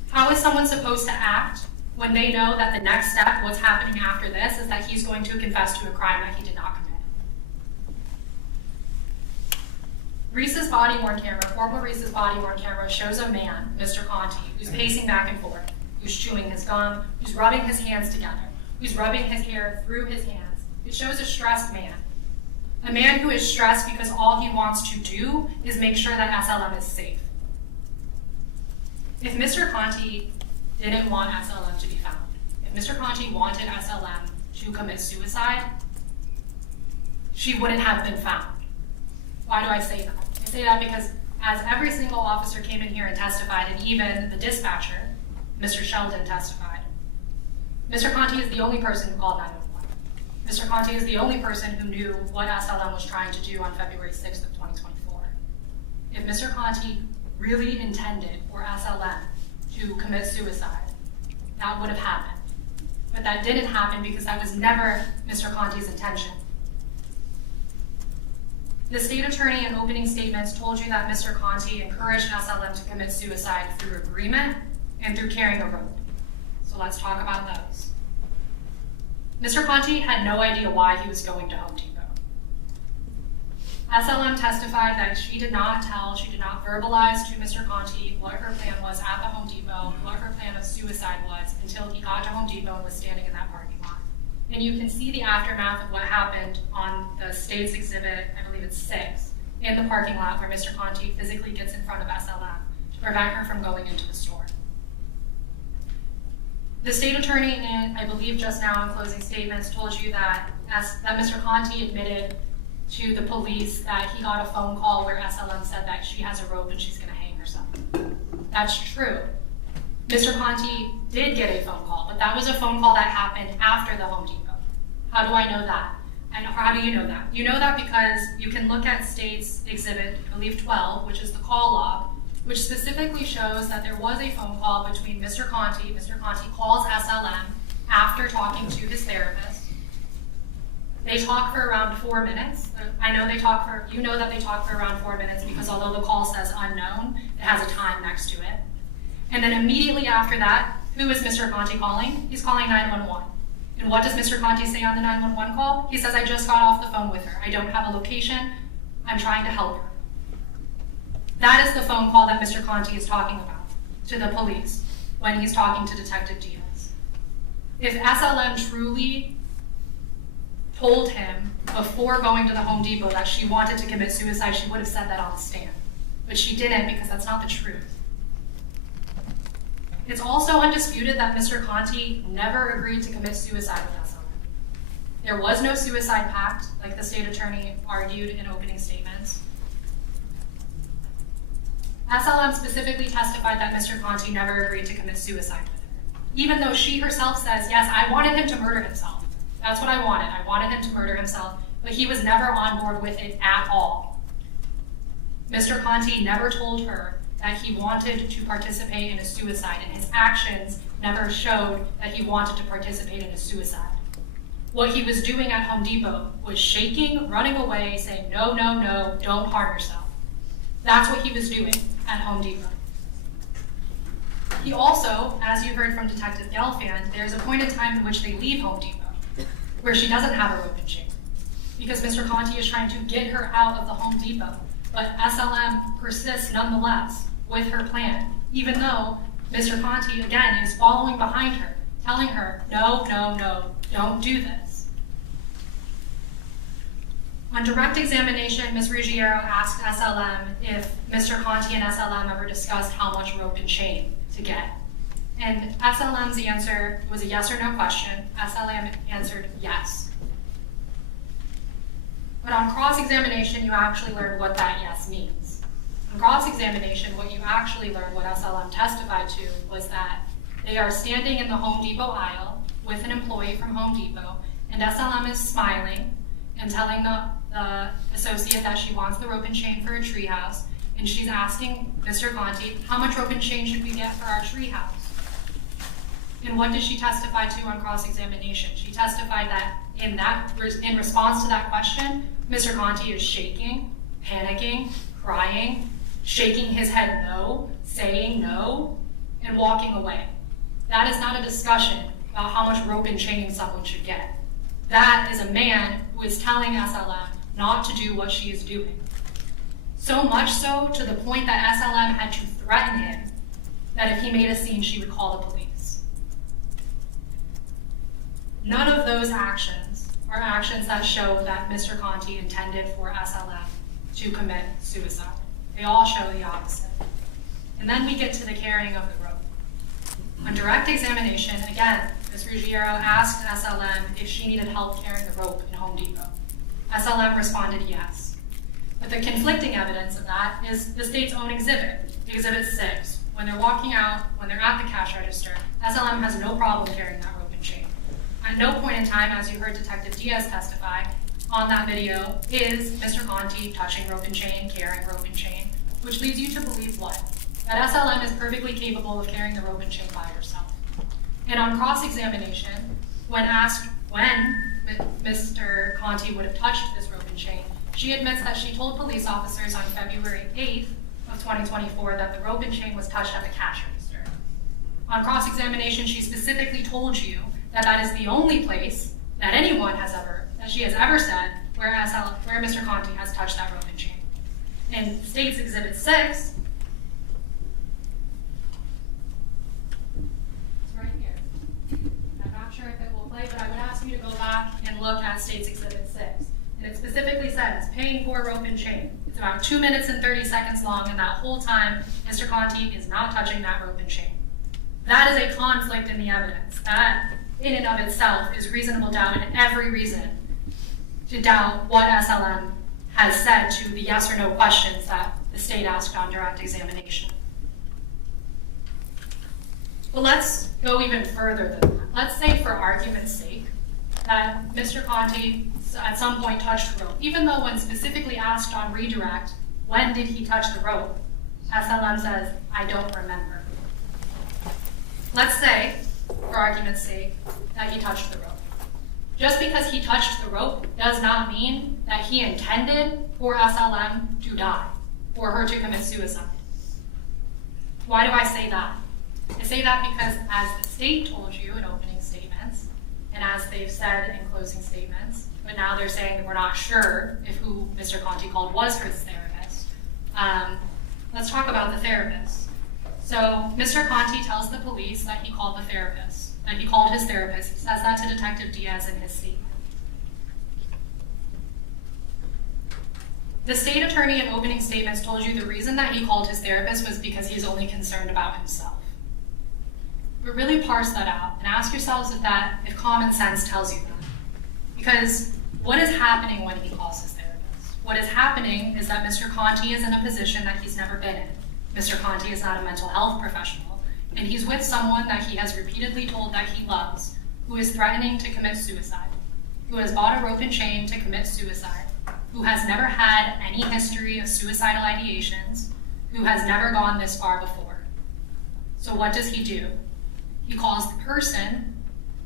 How is someone supposed to act when they know that the next step, what's happening after this, is that he's going to confess to a crime that he did not commit? Reese's body-worn camera, Corporal Reese's body-worn camera shows a man, Mr. Conti, who's pacing back and forth, who's chewing his gum, who's rubbing his hands together, who's rubbing his hair through his hands. It shows a stressed man. A man who is stressed because all he wants to do is make sure that SLM is safe. If Mr. Conti didn't want SLM to be found, if Mr. Conti wanted SLM to commit suicide, she wouldn't have been found. Why do I say that? I say that because as every single officer came in here and testified, and even the dispatcher, Mr. Sheldon, testified, Mr. Conti is the only person who called 911. Mr. Conti is the only person who knew what SLM was trying to do on February 6th of 2024. If Mr. Conti really intended for SLM to commit suicide, that would have happened. But that didn't happen because that was never Mr. Conti's intention. The state attorney in opening statements told you that Mr. Conti encouraged SLM to commit suicide through agreement and through carrying a rope. So let's talk about those. Mr. Conti had no idea why he was going to Home Depot. SLM testified that she did not verbalize to Mr. Conti what her plan was at the Home Depot, what her plan of suicide was, until he got to Home Depot and was standing in that parking lot. And you can see the aftermath of what happened on the state's exhibit, I believe it's 6, in the parking lot where Mr. Conti physically gets in front of SLM to prevent her from going into the store. The state attorney, in, I believe just now in closing statements, told you that Mr. Conti admitted to the police that he got a phone call where SLM said that she has a rope and she's gonna hang herself. That's true. Mr. Conti did get a phone call, but that was a phone call that happened after the Home Depot. How do I know that? And how do you know that? You know that because you can look at state's exhibit, I believe 12, which is the call log, which specifically shows that there was a phone call between Mr. Conti. Mr. Conti calls SLM after talking to his therapist. They talk for around 4 minutes. I know they talk for, you know that they talk for around 4 minutes because although the call says unknown, it has a time next to it. And then immediately after that, who is Mr. Conti calling? He's calling 911. And what does Mr. Conti say on the 911 call? He says, I just got off the phone with her. I don't have a location. I'm trying to help her. That is the phone call that Mr. Conti is talking about to the police when he's talking to Detective Diaz. If SLM truly told him before going to the Home Depot that she wanted to commit suicide, she would have said that on the stand. But she didn't because that's not the truth. It's also undisputed that Mr. Conti never agreed to commit suicide with SLM. There was no suicide pact, like the state attorney argued in opening statements. SLM specifically testified that Mr. Conti never agreed to commit suicide with her, even though she herself says, yes, I wanted him to murder himself. That's what I wanted. I wanted him to murder himself, but he was never on board with it at all. Mr. Conti never told her that he wanted to participate in a suicide, and his actions never showed that he wanted to participate in a suicide. What he was doing at Home Depot was shaking, running away, saying, no, no, no, don't harm yourself. That's what he was doing at Home Depot. He also, as you heard from Detective Gelfand, there's a point in time in which they leave Home Depot, where she doesn't have a rope and chain, because Mr. Conti is trying to get her out of the Home Depot, but SLM persists nonetheless with her plan, even though Mr. Conti, again, is following behind her, telling her, no, no, no, don't do this. On direct examination, Ms. Ruggiero asked SLM if Mr. Conti and SLM ever discussed how much rope and chain to get. And SLM's answer was a yes or no question. SLM answered yes. But on cross-examination, you actually learned what that yes means. On cross-examination, what you actually learned, what SLM testified to, was that they are standing in the Home Depot aisle with an employee from Home Depot, and SLM is smiling and telling the associate that she wants the rope and chain for a treehouse, and she's asking Mr. Conti, how much rope and chain should we get for our treehouse? And what did she testify to on cross-examination? She testified that in response to that question, Mr. Conti is shaking, panicking, crying, shaking his head no, saying no, and walking away. That is not a discussion about how much rope and chain someone should get. That is a man who is telling SLM not to do what she is doing. So much so to the point that SLM had to threaten him that if he made a scene, she would call the police. None of those actions are actions that show that Mr. Conti intended for SLM to commit suicide. They all show the opposite. And then we get to the carrying of the rope. On direct examination, again, Ms. Ruggiero asked SLM if she needed help carrying the rope in Home Depot. SLM responded yes. But the conflicting evidence of that is the state's own exhibit, Exhibit 6. When they're walking out, when they're at the cash register, SLM has no problem carrying that rope and chain. At no point in time, as you heard Detective Diaz testify, on that video is Mr. Conti touching rope and chain, carrying rope and chain, which leads you to believe what? That SLM is perfectly capable of carrying the rope and chain by herself. And on cross-examination, when asked when Mr. Conti would have touched this rope and chain, she admits that she told police officers on February 8th of 2024 that the rope and chain was touched at the cash register. On cross-examination, she specifically told you that that is the only place that anyone has ever, that she has ever said, where Mr. Conti has touched that rope and chain. In State's Exhibit 6, it's right here. I'm not sure if it will play, but I would ask ask you to go back and look at State's Exhibit 6. And it specifically says, paying for rope and chain. It's about 2 minutes and 30 seconds long, and that whole time, Mr. Conti is not touching that rope and chain. That is a conflict in the evidence. That, in and of itself, is reasonable doubt and every reason to doubt what SLM has said to the yes or no questions that the state asked on direct examination. But let's go even further than that. Let's say, for argument's sake, that Mr. Conti at some point touched the rope, even though when specifically asked on redirect, when did he touch the rope, SLM says, I don't remember. Let's say, for argument's sake, that he touched the rope. Just because he touched the rope does not mean that he intended for SLM to die, for her to commit suicide. Why do I say that? I say that because, as the state told you in opening statements, and as they've said in closing statements, but now they're saying that we're not sure if who Mr. Conti called was her therapist. Let's talk about the therapist. So Mr. Conti tells the police that he called the therapist, that he called his therapist. He says that to Detective Diaz in his statement. The state attorney in opening statements told you the reason that he called his therapist was because he's only concerned about himself. But really parse that out and ask yourselves if common sense tells you that. Because what is happening when he calls his therapist? What is happening is that Mr. Conti is in a position that he's never been in. Mr. Conti is not a mental health professional, and he's with someone that he has repeatedly told that he loves, who is threatening to commit suicide, who has bought a rope and chain to commit suicide, who has never had any history of suicidal ideations, who has never gone this far before. So what does he do? He calls the person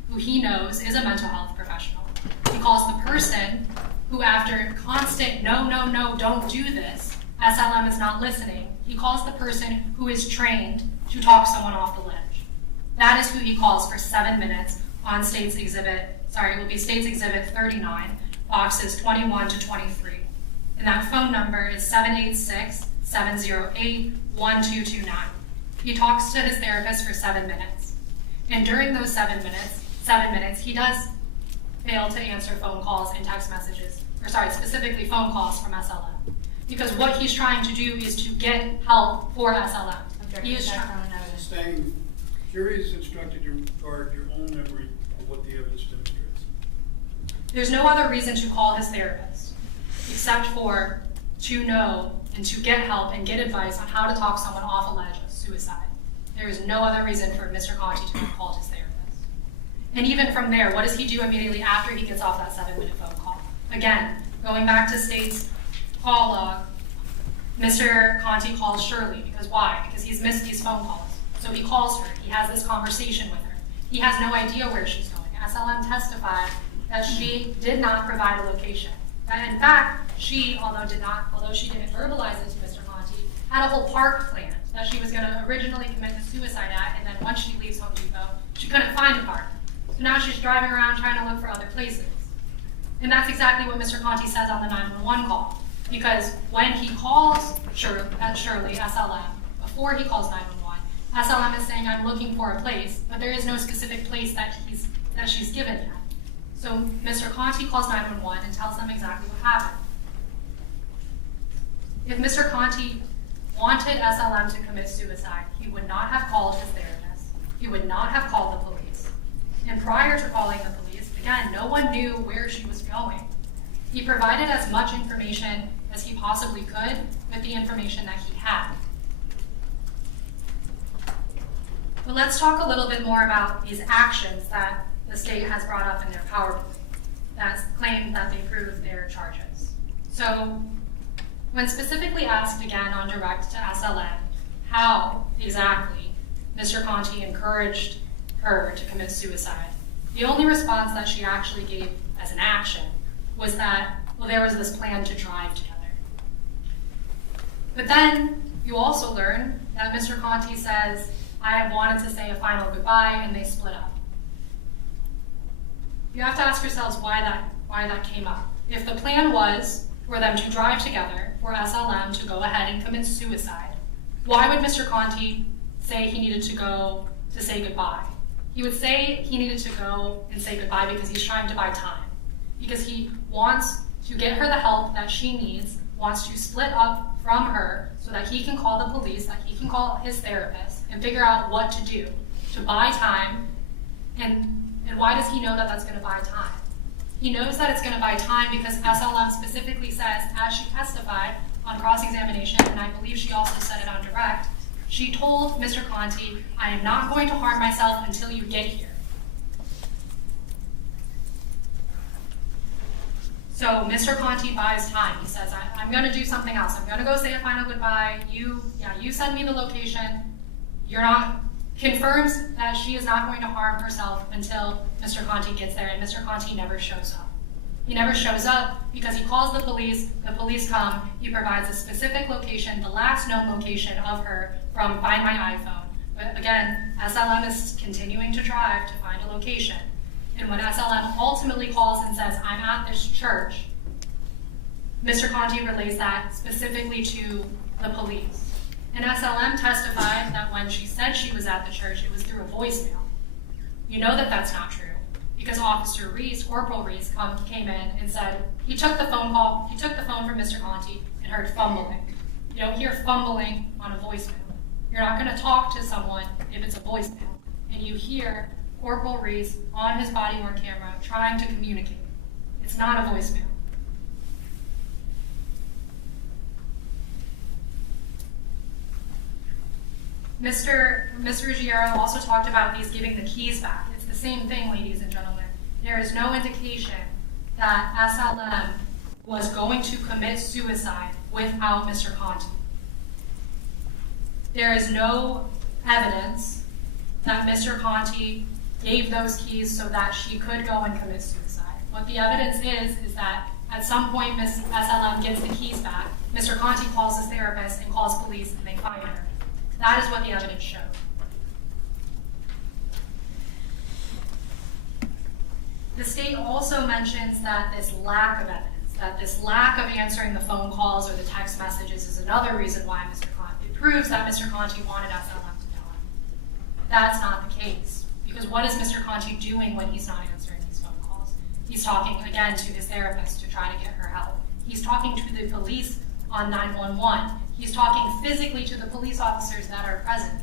who he knows is a mental health professional. He calls the person who, after constant, no, don't do this, SLM is not listening. He calls the person who is trained to talk someone off the ledge. That is who he calls for 7 minutes on State's Exhibit, it will be State's Exhibit 39, boxes 21 to 23. And that phone number is 786-708-1229. He talks to his therapist for 7 minutes. And during those 7 minutes, he does fail to answer phone calls and text messages, specifically phone calls from SLM. Because what he's trying to do is to get help for SLM. He is Saying, jury is instructed to regard your own memory of what the evidence demonstrates. There's no other reason to call his therapist except for to know and to get help and get advice on how to talk someone off a ledge of suicide. There is no other reason for Mr. Conti to have called his therapist. And even from there, what does he do immediately after he gets off that 7-minute phone call? Again, going back to State's call log, Mr. Conti calls Shirley. Because why? Because he's missed these phone calls. So he calls her. He has this conversation with her. He has no idea where she's going. SLM testified that she did not provide a location. And in fact, she, although she didn't verbalize it to Mr. Conti, had a whole park planned that she was going to originally commit the suicide at, and then once she leaves Home Depot, she couldn't find the park. So now she's driving around trying to look for other places. And that's exactly what Mr. Conti says on the 911 call. Because when he calls Shirley, SLM, before he calls 911, SLM is saying, I'm looking for a place, but there is no specific place that she's given yet. So Mr. Conti calls 911 and tells them exactly what happened. If Mr. Conti wanted SLM to commit suicide, he would not have called his therapist. He would not have called the police. And prior to calling the police, again, no one knew where she was going. He provided as much information as he possibly could with the information that he had. But let's talk a little bit more about these actions that the state has brought up in their PowerPoint that claim that they prove their charges. So when specifically asked again on direct to SLM how exactly Mr. Conti encouraged her to commit suicide, the only response that she actually gave as an action was that, well, there was this plan to drive together. But then you also learn that Mr. Conti says, I wanted to say a final goodbye, and they split up. You have to ask yourselves why that came up. If the plan was for them to drive together, for SLM to go ahead and commit suicide, why would Mr. Conti say he needed to go to say goodbye? He would say he needed to go and say goodbye because he's trying to buy time. Because he wants to get her the help that she needs, wants to split up from her so that he can call the police, that he can call his therapist, and figure out what to do to buy time. And why does he know that that's going to buy time? He knows that it's going to buy time because SLM specifically says, as she testified on cross-examination, and I believe she also said it on direct, she told Mr. Conti, I am not going to harm myself until you get here. So Mr. Conti buys time. He says, I'm going to do something else. I'm going to go say a final goodbye. You send me the location. Confirms that she is not going to harm herself until Mr. Conti gets there, and Mr. Conti never shows up. He never shows up because he calls the police come, he provides a specific location, the last known location of her from Find My iPhone. But again, SLM is continuing to drive to find a location. And when SLM ultimately calls and says, I'm at this church, Mr. Conti relays that specifically to the police. And SLM testified that when she said she was at the church, it was through a voicemail. You know that that's not true because Officer Reese, Corporal Reese, came in and said he took the phone from Mr. Conti and heard fumbling. You don't hear fumbling on a voicemail. You're not going to talk to someone if it's a voicemail. And you hear Corporal Reese on his body-worn camera trying to communicate. It's not a voicemail. Mr. Ruggiero also talked about these giving the keys back. It's the same thing, ladies and gentlemen. There is no indication that SLM was going to commit suicide without Mr. Conti. There is no evidence that Mr. Conti gave those keys so that she could go and commit suicide. What the evidence is that at some point Ms. SLM gets the keys back, Mr. Conti calls his therapist and calls police and they find her. That is what the evidence showed. The state also mentions that this lack of evidence, that this lack of answering the phone calls or the text messages is another reason why it proves that Mr. Conti wanted SLM to die. That's not the case. Because what is Mr. Conti doing when he's not answering these phone calls? He's talking again to his therapist to try to get her help. He's talking to the police on 911. He's talking physically to the police officers that are present.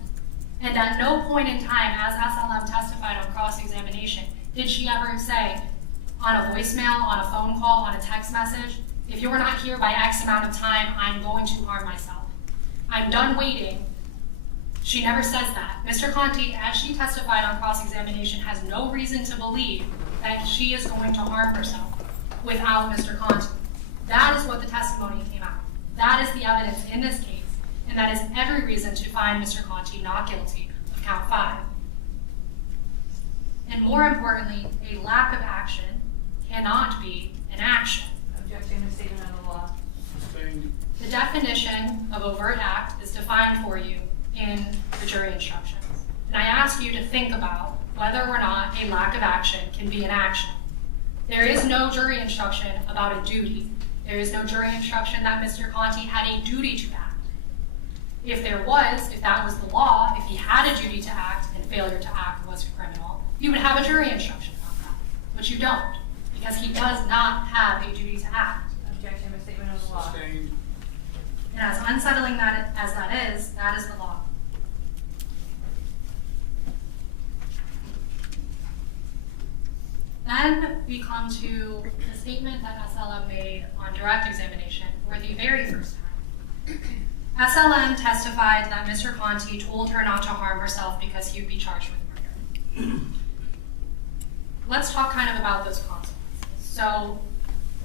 And at no point in time, as SLM testified on cross-examination, did she ever say, on a voicemail, on a phone call, on a text message, if you're not here by X amount of time, I'm going to harm myself. I'm done waiting. She never says that. Mr. Conti, as she testified on cross-examination, has no reason to believe that she is going to harm herself without Mr. Conti. That is what the testimony came out. That is the evidence in this case, and that is every reason to find Mr. Conti not guilty of count 5. And more importantly, a lack of action cannot be an action. Objection to statement of the law. Sustained. The definition of overt act is defined for you in the jury instructions. And I ask you to think about whether or not a lack of action can be an action. There is no jury instruction about a duty. There is no jury instruction that Mr. Conti had a duty to act. If that was the law, if he had a duty to act and failure to act was criminal, you would have a jury instruction about that. But you don't, because he does not have a duty to act. Objection to statement of the law. Sustained. And as unsettling as that is the law. Then we come to the statement that SLM made on direct examination for the very first time. SLM testified that Mr. Conti told her not to harm herself because he would be charged with murder. Let's talk kind of about those consequences. So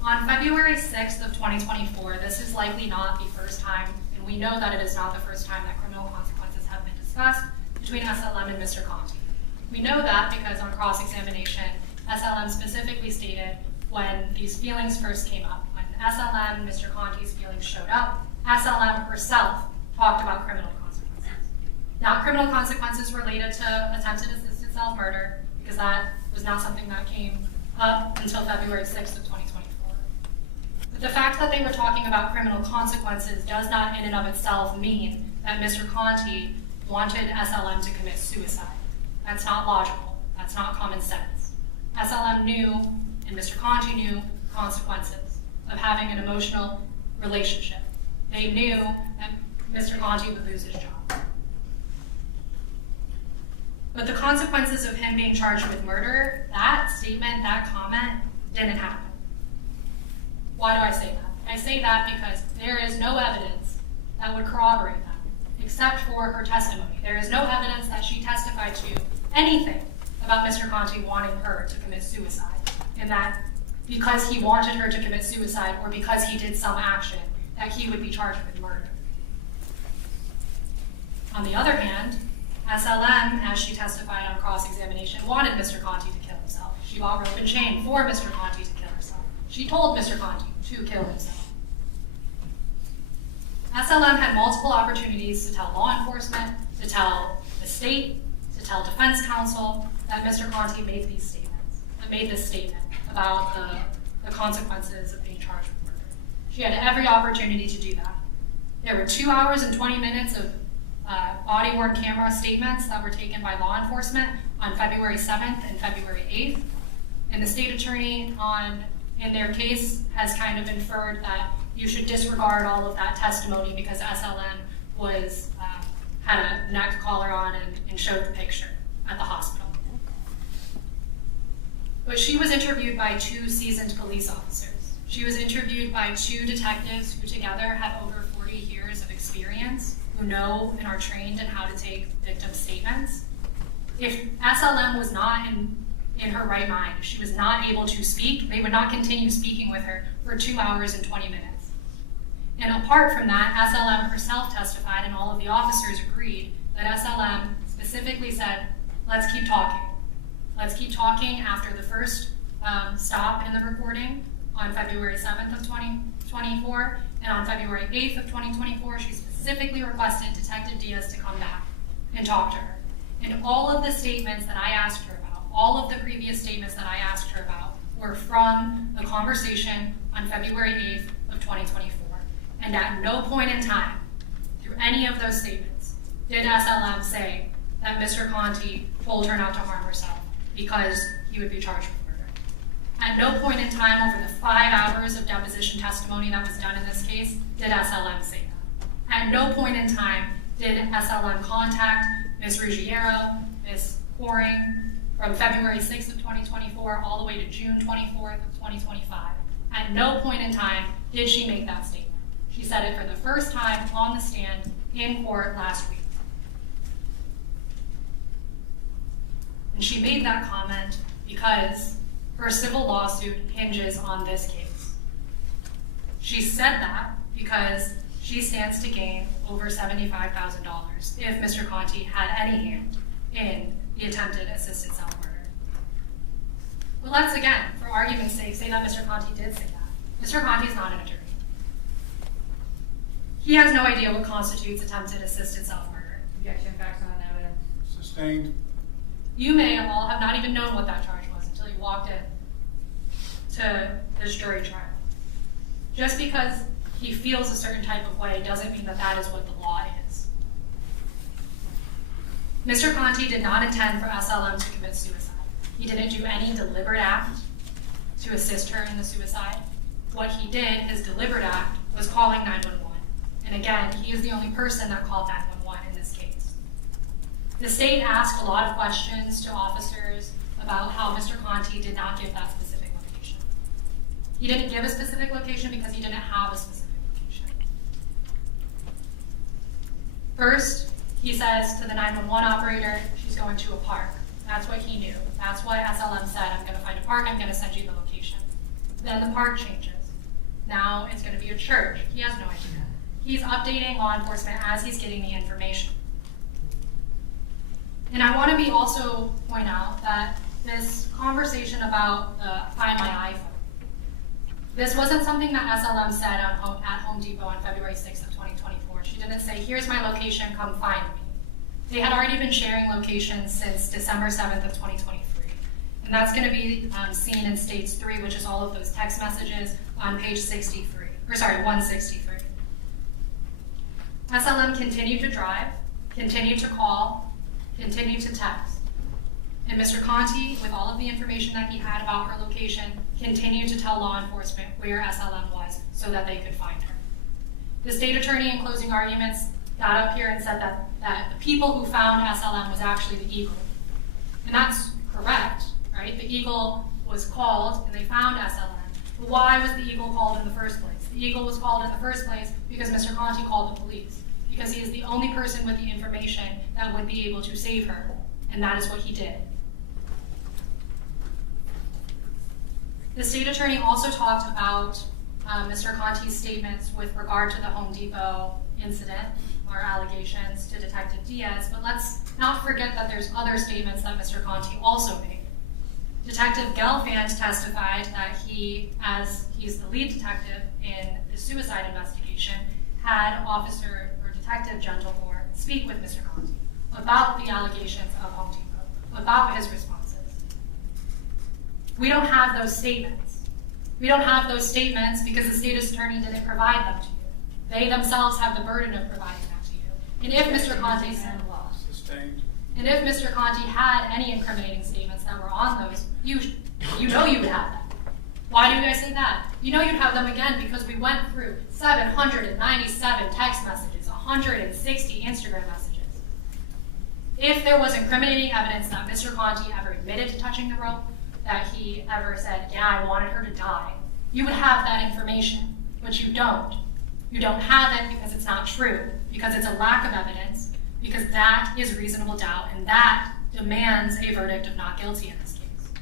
on February 6th of 2024, this is likely not the first time, and we know that it is not the first time that criminal consequences have been discussed between SLM and Mr. Conti. We know that because on cross-examination, SLM specifically stated when these feelings first came up, when SLM and Mr. Conti's feelings showed up, SLM herself talked about criminal consequences. Not criminal consequences related to attempted assisted self-murder, because that was not something that came up until February 6th of 2024. But the fact that they were talking about criminal consequences does not in and of itself mean that Mr. Conti wanted SLM to commit suicide. That's not logical. That's not common sense. SLM knew, and Mr. Conti knew, consequences of having an emotional relationship. They knew that Mr. Conti would lose his job. But the consequences of him being charged with murder, that statement, that comment, didn't happen. Why do I say that? I say that because there is no evidence that would corroborate that, except for her testimony. There is no evidence that she testified to anything about Mr. Conti wanting her to commit suicide, and that because he wanted her to commit suicide or because he did some action, that he would be charged with murder. On the other hand, SLM, as she testified on cross-examination, wanted Mr. Conti to kill himself. She bought rope and chain for Mr. Conti to kill himself. She told Mr. Conti to kill himself. SLM had multiple opportunities to tell law enforcement, to tell the state, to tell defense counsel that Mr. Conti made these statements, made this statement about the consequences of being charged with murder. She had every opportunity to do that. There were 2 hours and 20 minutes of body-worn camera statements that were taken by law enforcement on February 7th and February 8th. And the state attorney in their case has kind of inferred that you should disregard all of that testimony because SLM had a neck collar on and showed the picture at the hospital. But she was interviewed by 2 seasoned police officers. She was interviewed by 2 detectives who together have over 40 years of experience, who know and are trained in how to take victim statements. If SLM was not in her right mind, if she was not able to speak, they would not continue speaking with her for 2 hours and 20 minutes. And apart from that, SLM herself testified, and all of the officers agreed, that SLM specifically said, let's keep talking. Let's keep talking after the first stop in the recording on February 7th of 2024, and on February 8th of 2024, she specifically requested Detective Diaz to come back and talk to her. And all of the statements that I asked her about, all of the previous statements that I asked her about, were from the conversation on February 8th of 2024. And at no point in time, through any of those statements, did SLM say that Mr. Conti told her not to harm herself because he would be charged with murder. At no point in time over the 5 hours of deposition testimony that was done in this case did SLM say that. At no point in time did SLM contact Ms. Ruggiero, Ms. Coring, from February 6th of 2024 all the way to June 24th of 2025. At no point in time did she make that statement. She said it for the first time on the stand in court last week. And she made that comment because her civil lawsuit hinges on this case. She said that because she stands to gain over $75,000 if Mr. Conti had any hand in the attempted assisted self-murder. Well, let's again, for argument's sake, say that Mr. Conti did say that. Mr. Conti is not an attorney. He has no idea what constitutes attempted assisted self-murder. Objection, facts, and evidence. Sustained. You may all have not even known what that charge was until you walked in to this jury trial. Just because he feels a certain type of way doesn't mean that that is what the law is. Mr. Conti did not intend for SLM to commit suicide. He didn't do any deliberate act to assist her in the suicide. What he did, his deliberate act, was calling 911. And again, he is the only person that called 911 in this case. The state asked a lot of questions to officers about how Mr. Conti did not give that specific location. He didn't give a specific location because he didn't have a specific location. First, he says to the 911 operator, she's going to a park. That's what he knew. That's what SLM said. I'm going to find a park. I'm going to send you the location. Then the park changes. Now it's going to be a church. He has no idea. He's updating law enforcement as he's getting the information. And I want to also point out that this conversation about Find My iPhone, this wasn't something that SLM said at Home Depot on February 6th of 2024. She didn't say, here's my location, come find me. They had already been sharing locations since December 7th of 2023. And that's going to be seen in States 3, which is all of those text messages on page 163. SLM continued to drive, continued to call, continued to text. And Mr. Conti, with all of the information that he had about her location, continued to tell law enforcement where SLM was so that they could find her. The state attorney in closing arguments got up here and said that the people who found SLM was actually the Eagle. And that's correct, right? The Eagle was called and they found SLM. But why was the Eagle called in the first place? The Eagle was called in the first place because Mr. Conti called the police, because he is the only person with the information that would be able to save her, and that is what he did. The state attorney also talked about Mr. Conti's statements with regard to the Home Depot incident or allegations to Detective Diaz, but let's not forget that there's other statements that Mr. Conti also made. Detective Gelfand testified that he, as he's the lead detective in the suicide investigation, had Officer or Detective Gentlemore speak with Mr. Conti about the allegations of Home Depot, about his responses. We don't have those statements. We don't have those statements because the state attorney didn't provide them to you. They themselves have the burden of providing that to you. And if Mr. Conti Sustained. And if Mr. Conti had any incriminating statements that were on those, you know you would have them. Why do I say that? You know you'd have them again because we went through 797 text messages, 160 Instagram messages. If there was incriminating evidence that Mr. Conti ever admitted to touching the rope, that he ever said, yeah, I wanted her to die, you would have that information, but you don't. You don't have it because it's not true, because it's a lack of evidence, because that is reasonable doubt, and that demands a verdict of not guilty in this case.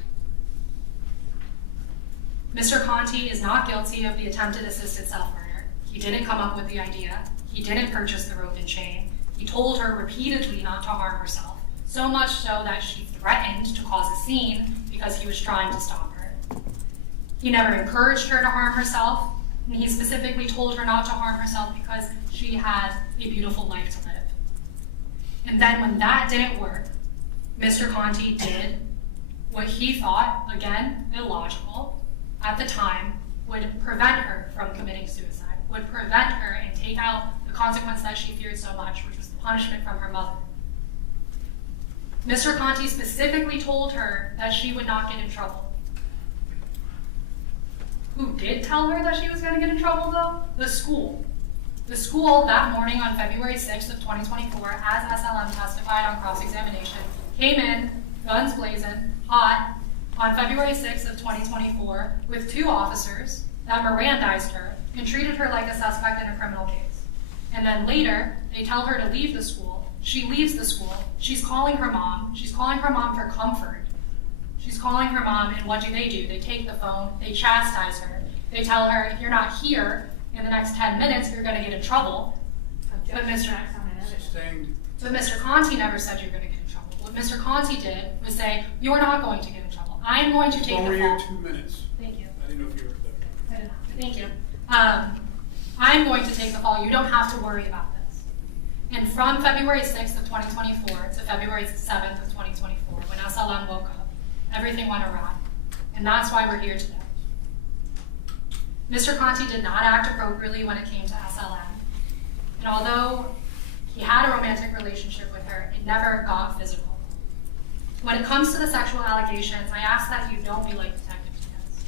Mr. Conti is not guilty of the attempted assisted self-murder. He didn't come up with the idea. He didn't purchase the rope and chain. He told her repeatedly not to harm herself, so much so that she threatened to cause a scene because he was trying to stop her. He never encouraged her to harm herself, and he specifically told her not to harm herself because she had a beautiful life to live. And then when that didn't work, Mr. Conti did what he thought, again, illogical, at the time, would prevent her from committing suicide, would prevent her and take out the consequence that she feared so much, which was the punishment from her mother. Mr. Conti specifically told her that she would not get in trouble. Who did tell her that she was going to get in trouble, though? The school. The school that morning on February 6th of 2024, as SLM testified on cross-examination, came in, guns blazing, hot, on February 6th of 2024 with two officers that Mirandized her and treated her like a suspect in a criminal case. And then later, they tell her to leave the school. She leaves the school. She's calling her mom. She's calling her mom for comfort. She's calling her mom, and what do? They take the phone, they chastise her. They tell her, if you're not here in the next 10 minutes, you're gonna get in trouble. But Mr. Conti never said you're gonna get in trouble. What Mr. Conti did was say, you're not going to get in trouble. I'm going to take the fall. Over here, 2 minutes. Thank you. I didn't know if you were there. I did not. Thank you. I'm going to take the fall. You don't have to worry about this. And from February 6th of 2024 to February 7th of 2024, when SLM woke up, everything went awry. And that's why we're here today. Mr. Conti did not act appropriately when it came to SLM. And although he had a romantic relationship with her, it never got physical. When it comes to the sexual allegations, I ask that you don't be like Detective Diaz.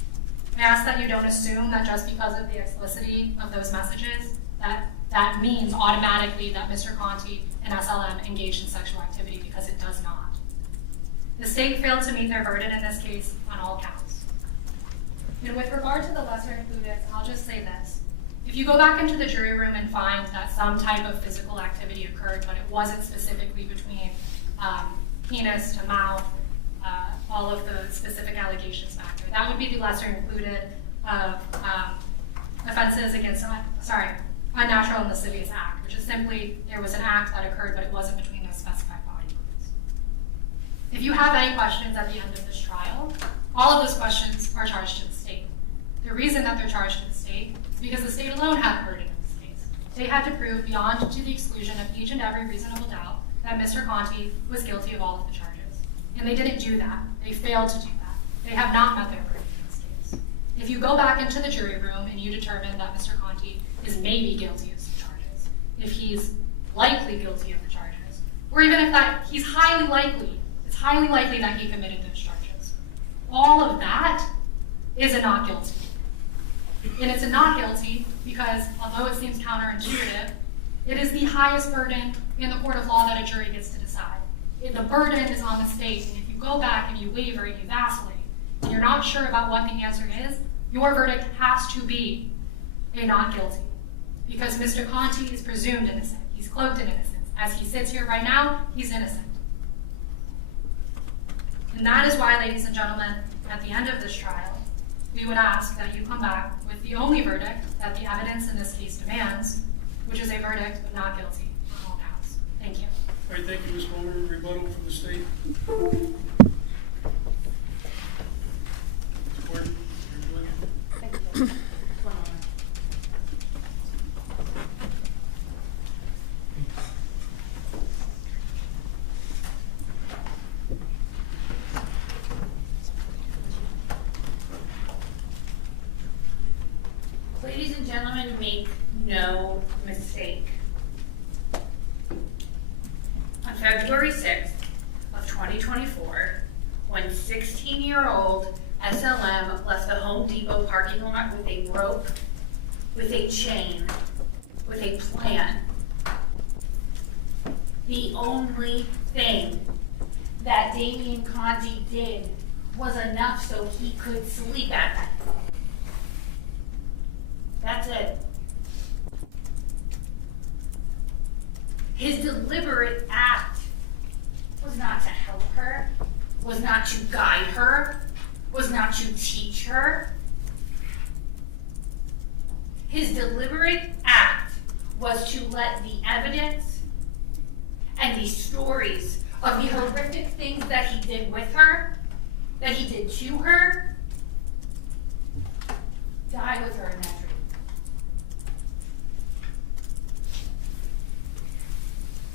I ask that you don't assume that just because of the explicitity of those messages, that means automatically that Mr. Conti and SLM engaged in sexual activity, because it does not. The state failed to meet their burden in this case on all counts. And with regard to the lesser included, I'll just say this. If you go back into the jury room and find that some type of physical activity occurred, but it wasn't specifically between penis to mouth, all of the specific allegations back there, that would be the lesser included of offenses against, unnatural and lascivious act, which is simply there was an act that occurred, but it wasn't between those specified body parts. If you have any questions at the end of this trial, all of those questions are charged to the state. The reason that they're charged to the state is because the state alone had the burden in this case. They had to prove beyond to the exclusion of each and every reasonable doubt that Mr. Conti was guilty of all of the charges. And they didn't do that. They failed to do that. They have not met their burden in this case. If you go back into the jury room and you determine that Mr. Conti is maybe guilty of some charges, if he's likely guilty of the charges, or even if that he's highly likely, it's highly likely that he committed those charges. All of that is a not guilty. And it's a not guilty because, although it seems counterintuitive, it is the highest burden in the court of law that a jury gets to decide. If the burden is on the state, and if you go back and you waver and you vacillate, and you're not sure about what the answer is, your verdict has to be a not guilty. Because Mr. Conti is presumed innocent. He's cloaked in innocence. As he sits here right now, he's innocent. And that is why, ladies and gentlemen, at the end of this trial, we would ask that you come back with the only verdict that the evidence in this case demands, which is a verdict of not guilty on all counts. Thank you. All right, thank you, Ms. Palmer. Rebuttal from the state. Court, your pleasure. Ladies and gentlemen, make no mistake. On February 6th of 2024, when 16-year-old SLM left the Home Depot parking lot with a rope, with a chain, with a plan, the only thing that Damian Conti did was enough so he could sleep at night. That's it. His deliberate act was not to help her, was not to guide her, was not to teach her. His deliberate act was to let the evidence and the stories of the horrific things that he did with her, that he did to her, die with her in that dream.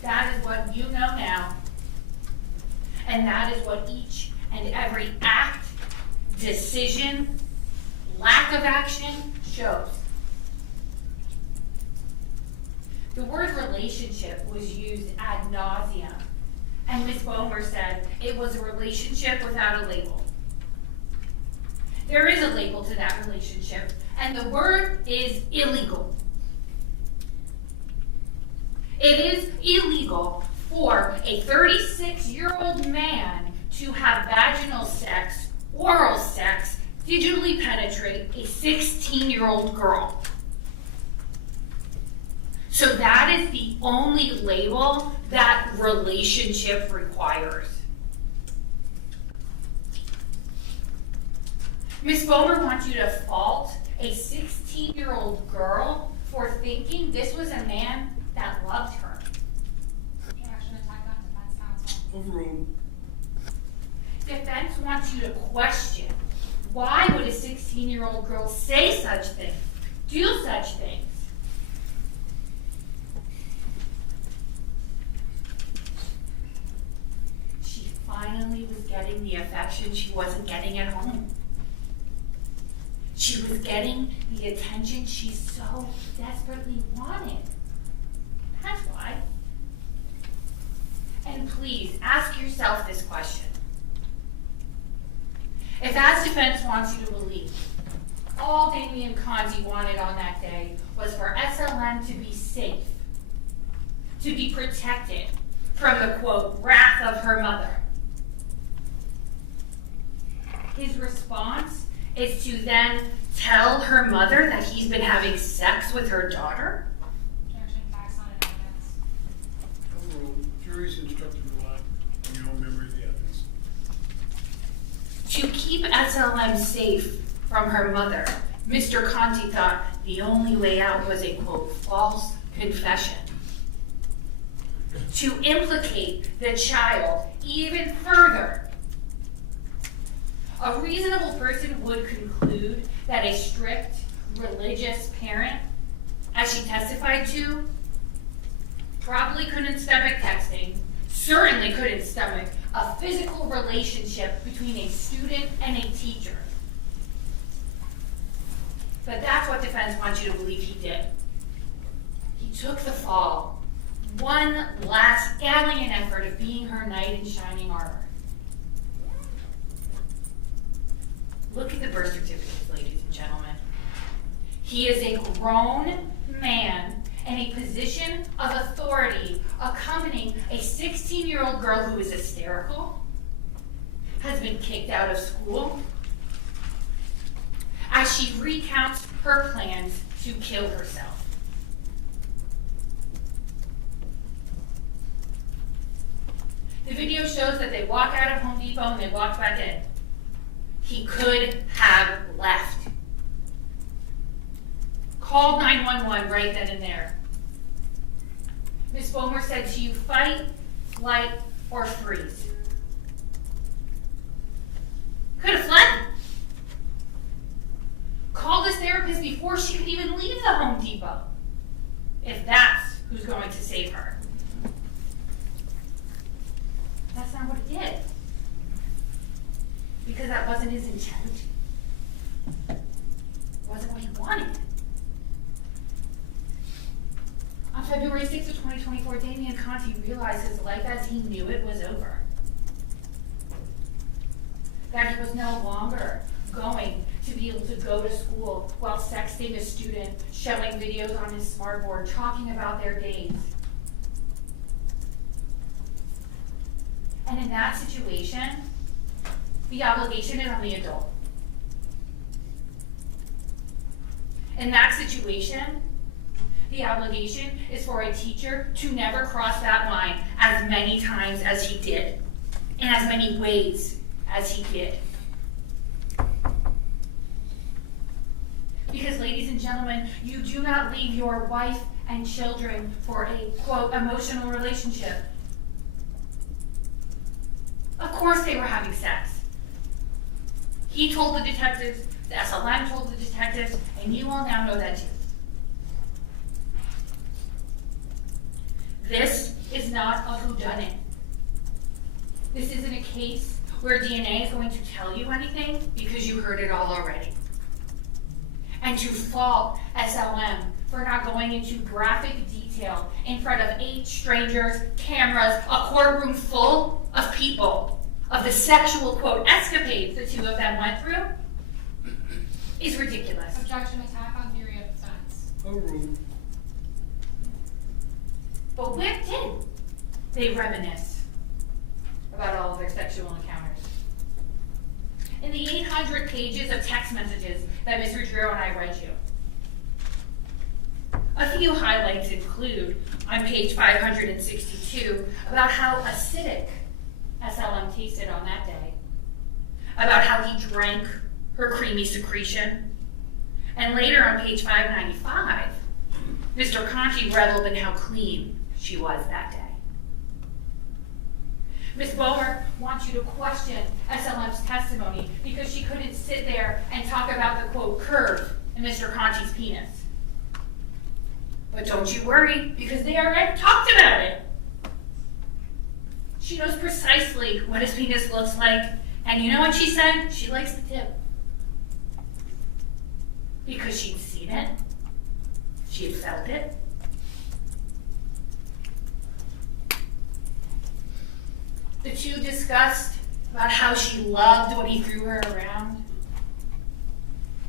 That is what you know now, and that is what each and every act, decision, lack of action shows. The word relationship was used ad nauseum, and Ms. Bomer said it was a relationship without a label. There is a label to that relationship, and the word is illegal. It is illegal for a 36-year-old man to have vaginal sex, oral sex, digitally penetrate a 16-year-old girl. So that is the only label that relationship requires. Ms. Bomer wants you to fault a 16-year-old girl for thinking this was a man that loved her. Objection, attack on defense counsel. Overruled. Defense wants you to question, why would a 16-year-old girl say such things, do such things? She finally was getting the affection she wasn't getting at home. She was getting the attention she so desperately wanted. That's why. And please, ask yourself this question. If, as defense wants you to believe, all Damian Conti wanted on that day was for SLM to be safe, to be protected from the, quote, wrath of her mother, his response is to then tell her mother that he's been having sex with her daughter? Objection, facts not in evidence. Overruled. Jury's instructed to rely on your own memory of the evidence. To keep SLM safe from her mother, Mr. Conti thought the only way out was a, quote, false confession. To implicate the child even further, a reasonable person would conclude that a strict religious parent, as she testified to, probably couldn't stomach texting, certainly couldn't stomach a physical relationship between a student and a teacher. But that's what defense wants you to believe he did. He took the fall, one last gallant effort of being her knight in shining armor. Look at the birth certificates, ladies and gentlemen. He is a grown man in a position of authority accompanying a 16-year-old girl who is hysterical, has been kicked out of school, as she recounts her plans to kill herself. The video shows that they walk out of Home Depot and they walked back in. He could have left. Called 911 right then and there. Ms. Bomer said to you, fight, flight, or freeze. Could have fled. Called his therapist before she could even leave the Home Depot. If that's who's going to save her. That's not what he did. Because that wasn't his intent. It wasn't what he wanted. On February 6th of 2024, Damian Conti realized his life as he knew it was over. That he was no longer going to be able to go to school while sexting a student, showing videos on his smartboard, talking about their days. And in that situation, the obligation is on the adult. In that situation, the obligation is for a teacher to never cross that line as many times as he did, in as many ways as he did. Because, ladies and gentlemen, you do not leave your wife and children for a, quote, emotional relationship. Of course they were having sex. He told the detectives, the SLM told the detectives, and you all now know that too. This is not a whodunit. This isn't a case where DNA is going to tell you anything because you heard it all already. And to fault SLM for not going into graphic detail in front of 8 strangers, cameras, a courtroom full of people, of the sexual, quote, escapades the two of them went through, is ridiculous. Objection, attack on theory of defense. Overruled. But where did they reminisce about all of their sexual encounters? In the 800 pages of text messages that Mr. Drew and I read you, a few highlights include, on page 562, about how acidic SLM tasted on that day, about how he drank her creamy secretion, and later on page 595, Mr. Conti reveled in how clean she was that day. Ms. Bomer wants you to question SLM's testimony because she couldn't sit there and talk about the, quote, curve in Mr. Conti's penis. But don't you worry, because they already talked about it. She knows precisely what his penis looks like, and you know what she said? She likes the tip. Because she'd seen it, she had felt it. The two discussed about how she loved when he threw her around.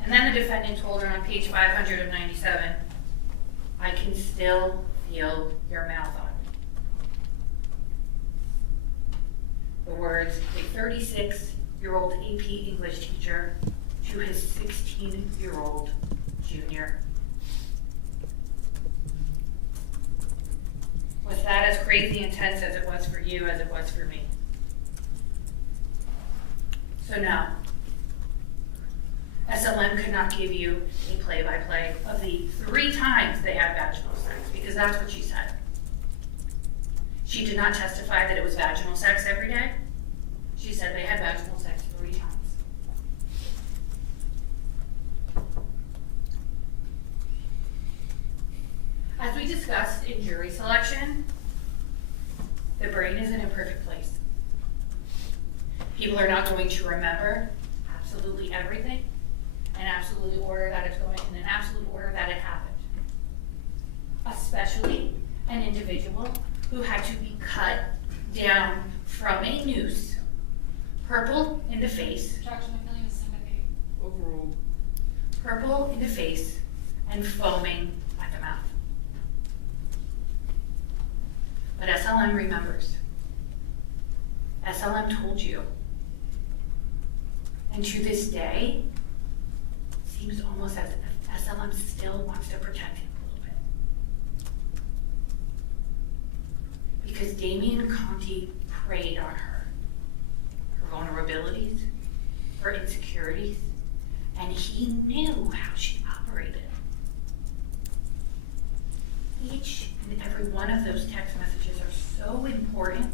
And then the defendant told her on page 500 of 97, I can still feel your mouth on me. The words a 36-year-old AP English teacher to his 16-year-old junior. Was that as crazy intense as it was for you as it was for me? So no, SLM could not give you a play-by-play of the 3 times they had vaginal sex, because that's what she said. She did not testify that it was vaginal sex every day. She said they had vaginal sex 3 times. As we discussed in jury selection, the brain is an imperfect place. People are not going to remember absolutely everything in absolute order that it's going, in an absolute order that it happened. Especially an individual who had to be cut down from a noose, purple in the face. Objection, a feeling of sympathy. overall? Purple in the face and foaming at the mouth. But SLM remembers. SLM told you. And to this day, it seems almost as if SLM still wants to protect him a little bit. Because Damian Conti preyed on her vulnerabilities, her insecurities, and he knew how she operated. Each and every one of those text messages are so important,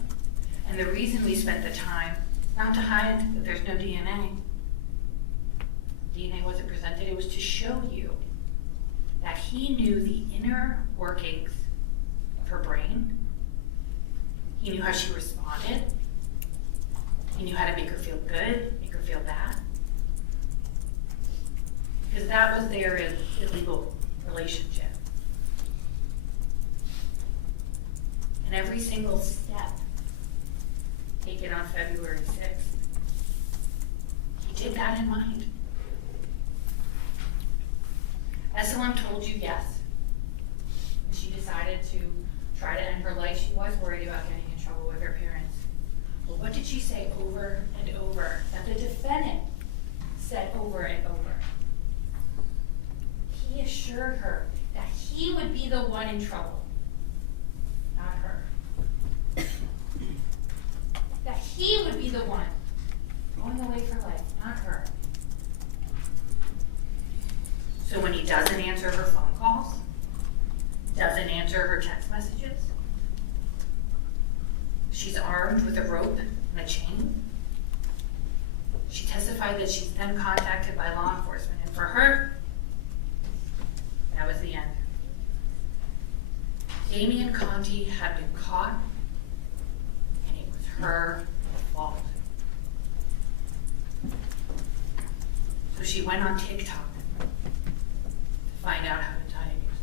and the reason we spent the time, not to hide that there's no DNA. DNA wasn't presented, it was to show you that he knew the inner workings of her brain. He knew how she responded. He knew how to make her feel good, make her feel bad. Because that was their illegal relationship. And every single step taken on February 6th, he did that in mind. SLM told you yes. When she decided to try to end her life, she was worried about getting in trouble with her parents. But what did she say over and over that the defendant said over and over? He assured her that he would be the one in trouble, not her. That he would be the one going away for life, not her. So when he doesn't answer her phone calls, doesn't answer her text messages, she's armed with a rope and a chain. She testified that she's then contacted by law enforcement, and for her, that was the end. Damian Conti had been caught, and it was her fault. So she went on TikTok to find out how to diagnose.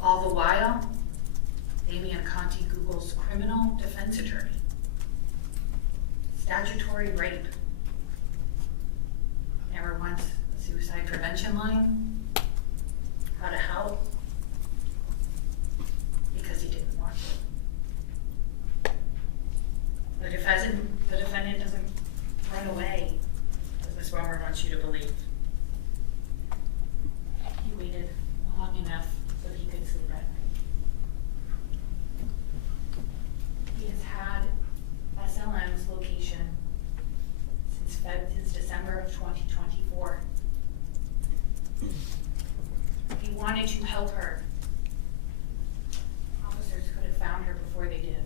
All the while, Damian Conti Googles criminal defense attorney, statutory rape. Never once a suicide prevention line, how to help, because he didn't want to. The defendant doesn't run away, as Ms. Romer wants you to believe. He waited long enough so he could sleep at night. He has had SLM's location since December of 2024. He wanted to help her. Officers could have found her before they did.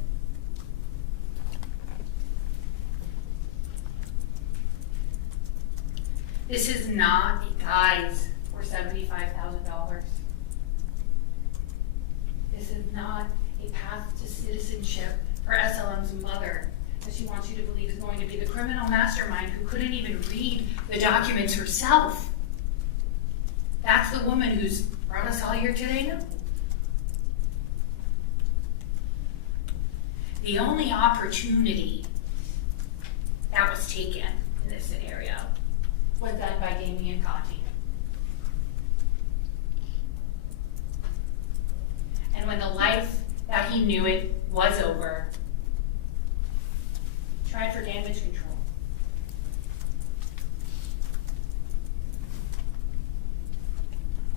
This is not a guise for $75,000. This is not a path to citizenship for SLM's mother, that she wants you to believe is going to be the criminal mastermind who couldn't even read the documents herself. That's the woman who's brought us all here today now. The only opportunity that was taken in this scenario was done by Damian Conti. And when the life that he knew it was over, he tried for damage control.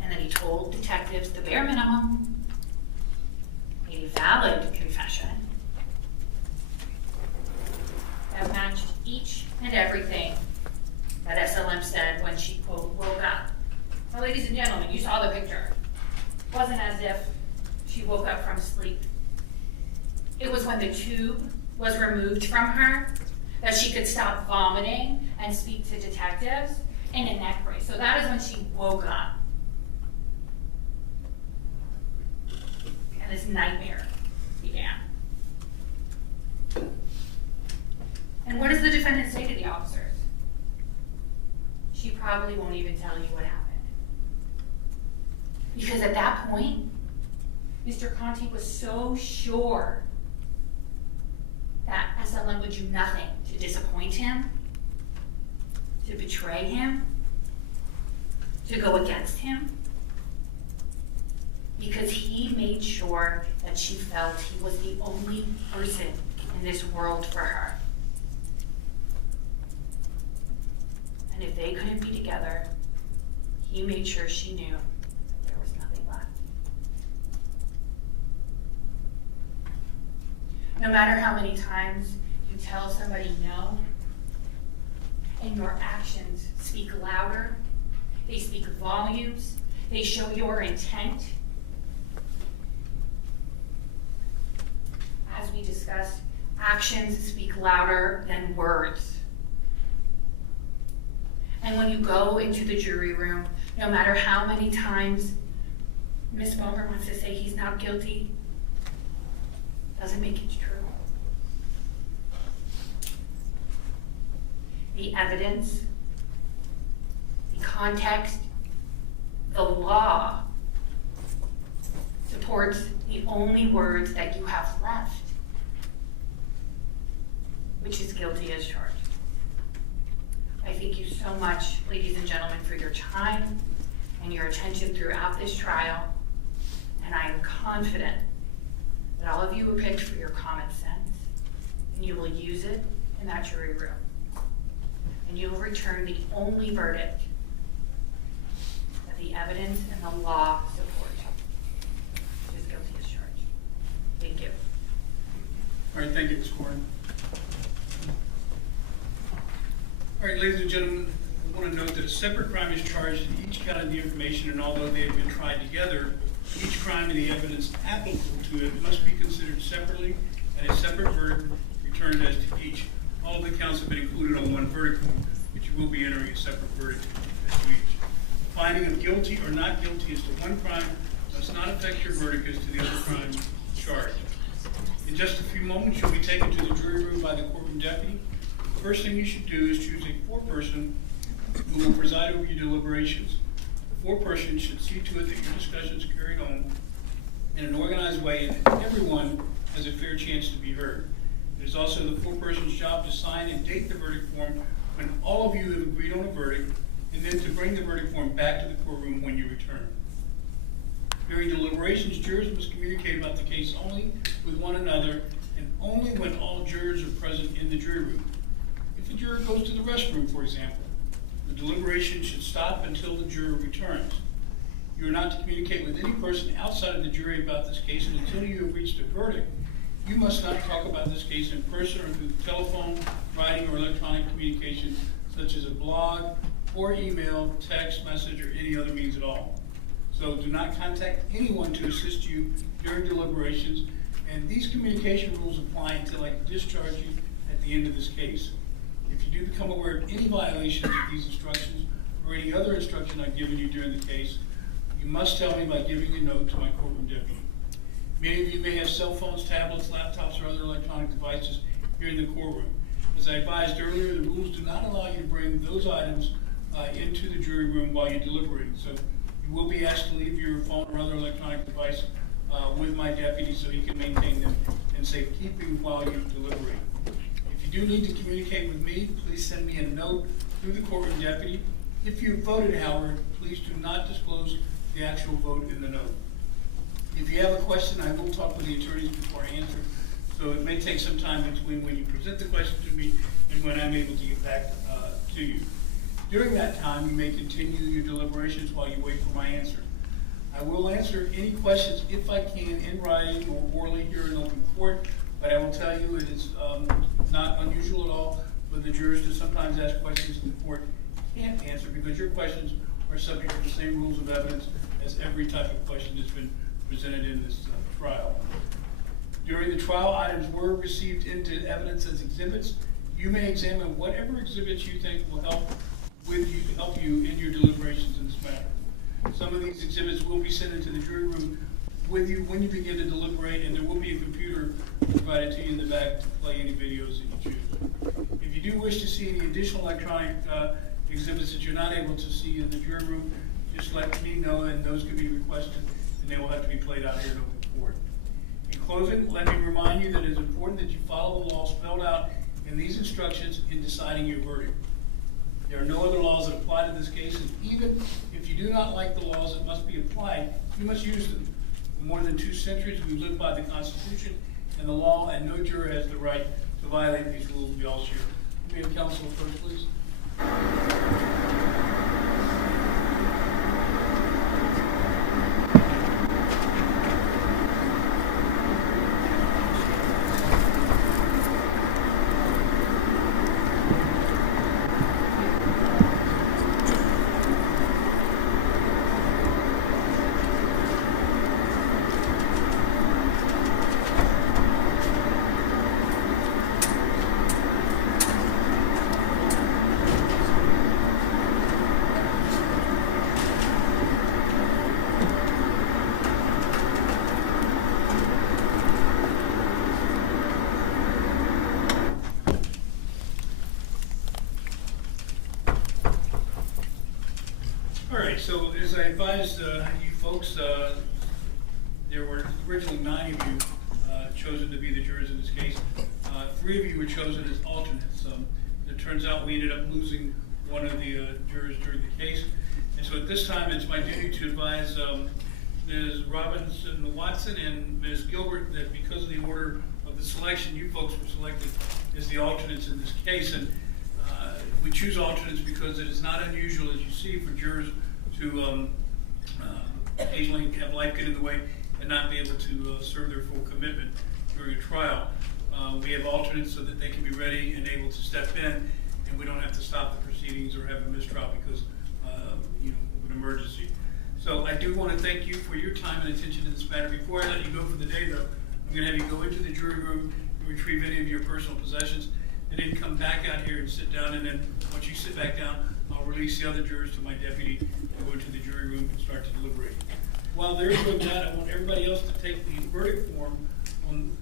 And then he told detectives the bare minimum, made a valid confession that matched each and everything that SLM said when she, quote, woke up. Now, ladies and gentlemen, you saw the picture. It wasn't as if she woke up from sleep. It was when the tube was removed from her that she could stop vomiting and speak to detectives in a neck brace. So that is when she woke up. And this nightmare began. And what does the defendant say to the officers? She probably won't even tell you what happened. Because at that point, Mr. Conti was so sure that as someone would do nothing to disappoint him, to betray him, to go against him, because he made sure that she felt he was the only person in this world for her. And if they couldn't be together, he made sure she knew that there was nothing left. No matter how many times you tell somebody no, and your actions speak louder, they speak volumes, they show your intent. As we discussed, actions speak louder than words. And when you go into the jury room, no matter how many times Ms. Bomer wants to say he's not guilty, doesn't make it true. The evidence, the context, the law supports the only words that you have left, which is guilty as charged. I thank you so much, ladies and gentlemen, for your time and your attention throughout this trial, and I am confident that all of you were picked for your common sense, and you will use it in that jury room, and you will return the only verdict that the evidence and the law support, which is guilty as charged. Thank you. All right, thank you, Ms. Warren. All right, ladies and gentlemen, I want to note that a separate crime is charged in each count of the information, and although they have been tried together, each crime and the evidence applicable to it must be considered separately, and a separate verdict returned as to each. All of the counts have been included on one verdict form, but you will be entering a separate verdict as to each. Finding of guilty or not guilty as to one crime must not affect your verdict as to the other crime charged. In just a few moments, you'll be taken to the jury room by the courtroom deputy. The first thing you should do is choose a foreperson who will preside over your deliberations. The foreperson should see to it that your discussion is carried on in an organized way and that everyone has a fair chance to be heard. It is also the foreperson's job to sign and date the verdict form when all of you have agreed on a verdict, and then to bring the verdict form back to the courtroom when you return. During deliberations, jurors must communicate about the case only with one another and only when all jurors are present in the jury room. If a juror goes to the restroom, for example, the deliberation should stop until the juror returns. You are not to communicate with any person outside of the jury about this case, and until you have reached a verdict, you must not talk about this case in person or through telephone, writing, or electronic communication, such as a blog, or email, text message, or any other means at all. So do not contact anyone to assist you during deliberations, and these communication rules apply until I discharge you at the end of this case. If you do become aware of any violations of these instructions or any other instruction I've given you during the case, you must tell me by giving a note to my courtroom deputy. Many of you may have cell phones, tablets, laptops, or other electronic devices here in the courtroom. As I advised earlier, the rules do not allow you to bring those items into the jury room while you deliberate. So you will be asked to leave your phone or other electronic device with my deputy so he can maintain them in safekeeping while you deliberate. If you do need to communicate with me, please send me a note through the courtroom deputy. If you voted, however, please do not disclose the actual vote in the note. If you have a question, I will talk with the attorneys before I answer, so it may take some time between when you present the question to me and when I'm able to get back to you. During that time, you may continue your deliberations while you wait for my answer. I will answer any questions, if I can, in writing or orally here in open court, but I will tell you it is not unusual at all for the jurors to sometimes ask questions that the court can't answer because your questions are subject to the same rules of evidence as every type of question that's been presented in this trial. During the trial, items were received into evidence as exhibits. You may examine whatever exhibits you think will help you in your deliberations in this matter. Some of these exhibits will be sent into the jury room with you when you begin to deliberate, and there will be a computer provided to you in the back to play any videos that you choose. If you do wish to see any additional electronic exhibits that you're not able to see in the jury room, just let me know, and those can be requested, and they will have to be played out here in open court. In closing, let me remind you that it is important that you follow the law spelled out and these instructions in deciding your verdict. There are no other laws that apply to this case, and even if you do not like the laws that must be applied, you must use them. For more than 2 centuries, we live by the Constitution and the law, and no juror has the right to violate these rules we all share. May we have counsel first, please? All right, so as I advised you folks, there were originally 9 of you chosen to be the jurors in this case. 3 of you were chosen as alternates. It turns out we ended up losing one of the jurors during the case. And so at this time, it's my duty to advise Ms. Robinson Watson and Ms. Gilbert that because of the order of the selection, you folks were selected as the alternates in this case. And we choose alternates because it is not unusual, as you see, for jurors to occasionally have life get in the way and not be able to serve their full commitment during a trial. We have alternates so that they can be ready and able to step in, and we don't have to stop the proceedings or have a mistrial because of an emergency. So I do want to thank you for your time and attention to this matter. Before I let you go for the day, though, I'm going to have you go into the jury room and retrieve any of your personal possessions, and then come back out here and sit down, and then once you sit back down, I'll release the other jurors to my deputy and go into the jury room and start to deliberate. While they're doing that, I want everybody else to take the verdict form,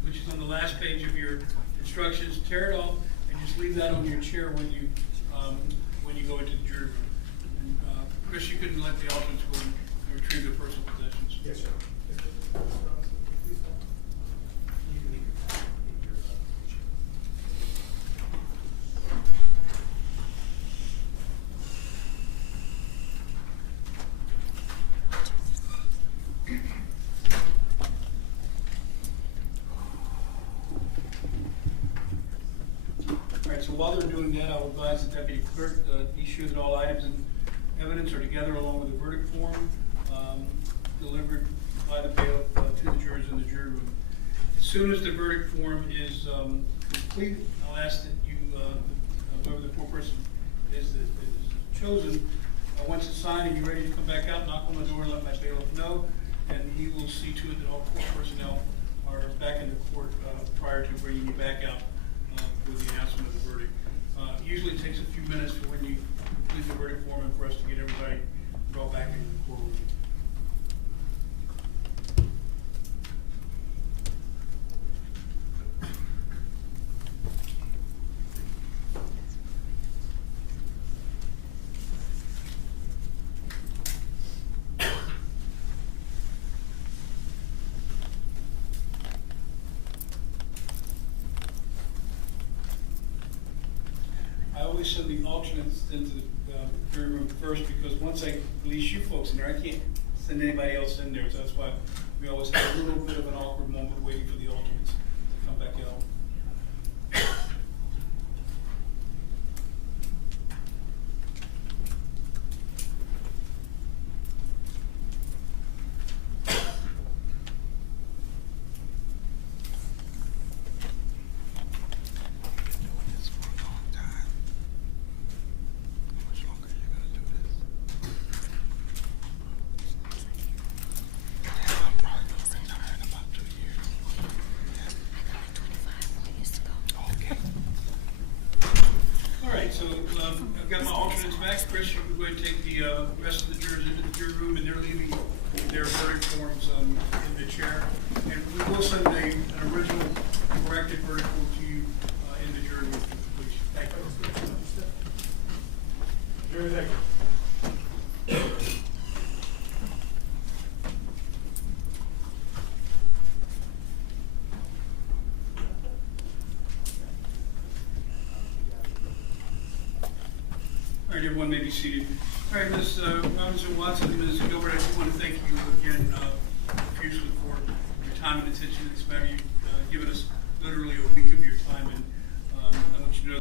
which is on the last page of your instructions, tear it off, and just leave that on your chair when you go into the jury room. And, Chris, you couldn't let the alternates go and retrieve their personal possessions. Yes, sir. So while they're doing that, I'll advise the deputy clerk to be sure that all items and evidence are together along with the verdict form delivered by the bailiff to the jurors in the jury room. As soon as the verdict form is complete, I'll ask that you, whoever the foreperson is that is chosen, once it's signed and you're ready to come back out, knock on the door and let my bailiff know, and he will see to it that all court personnel are back in the court prior to bringing you back out with the announcement of the verdict. Usually it takes a few minutes for when you complete the verdict form and for us to get everybody brought back into the courtroom. I always send the alternates into the jury room first because once I release you folks in there, I can't send anybody else in there. So that's why we always have a little bit of an awkward moment waiting for the alternates to come back out. So I've got my alternates back. Chris, you can go ahead and take the rest of the jurors into the jury room, and they're leaving their verdict forms in the chair. And we will send an original corrected verdict form to you in the jury room for completion. Thank you. Jury, thank you. All right, everyone may be seated. All right, Ms. Robinson Watson, Ms. Gilbert, I do want to thank you again profusely for your time and attention to this matter. You've given us literally over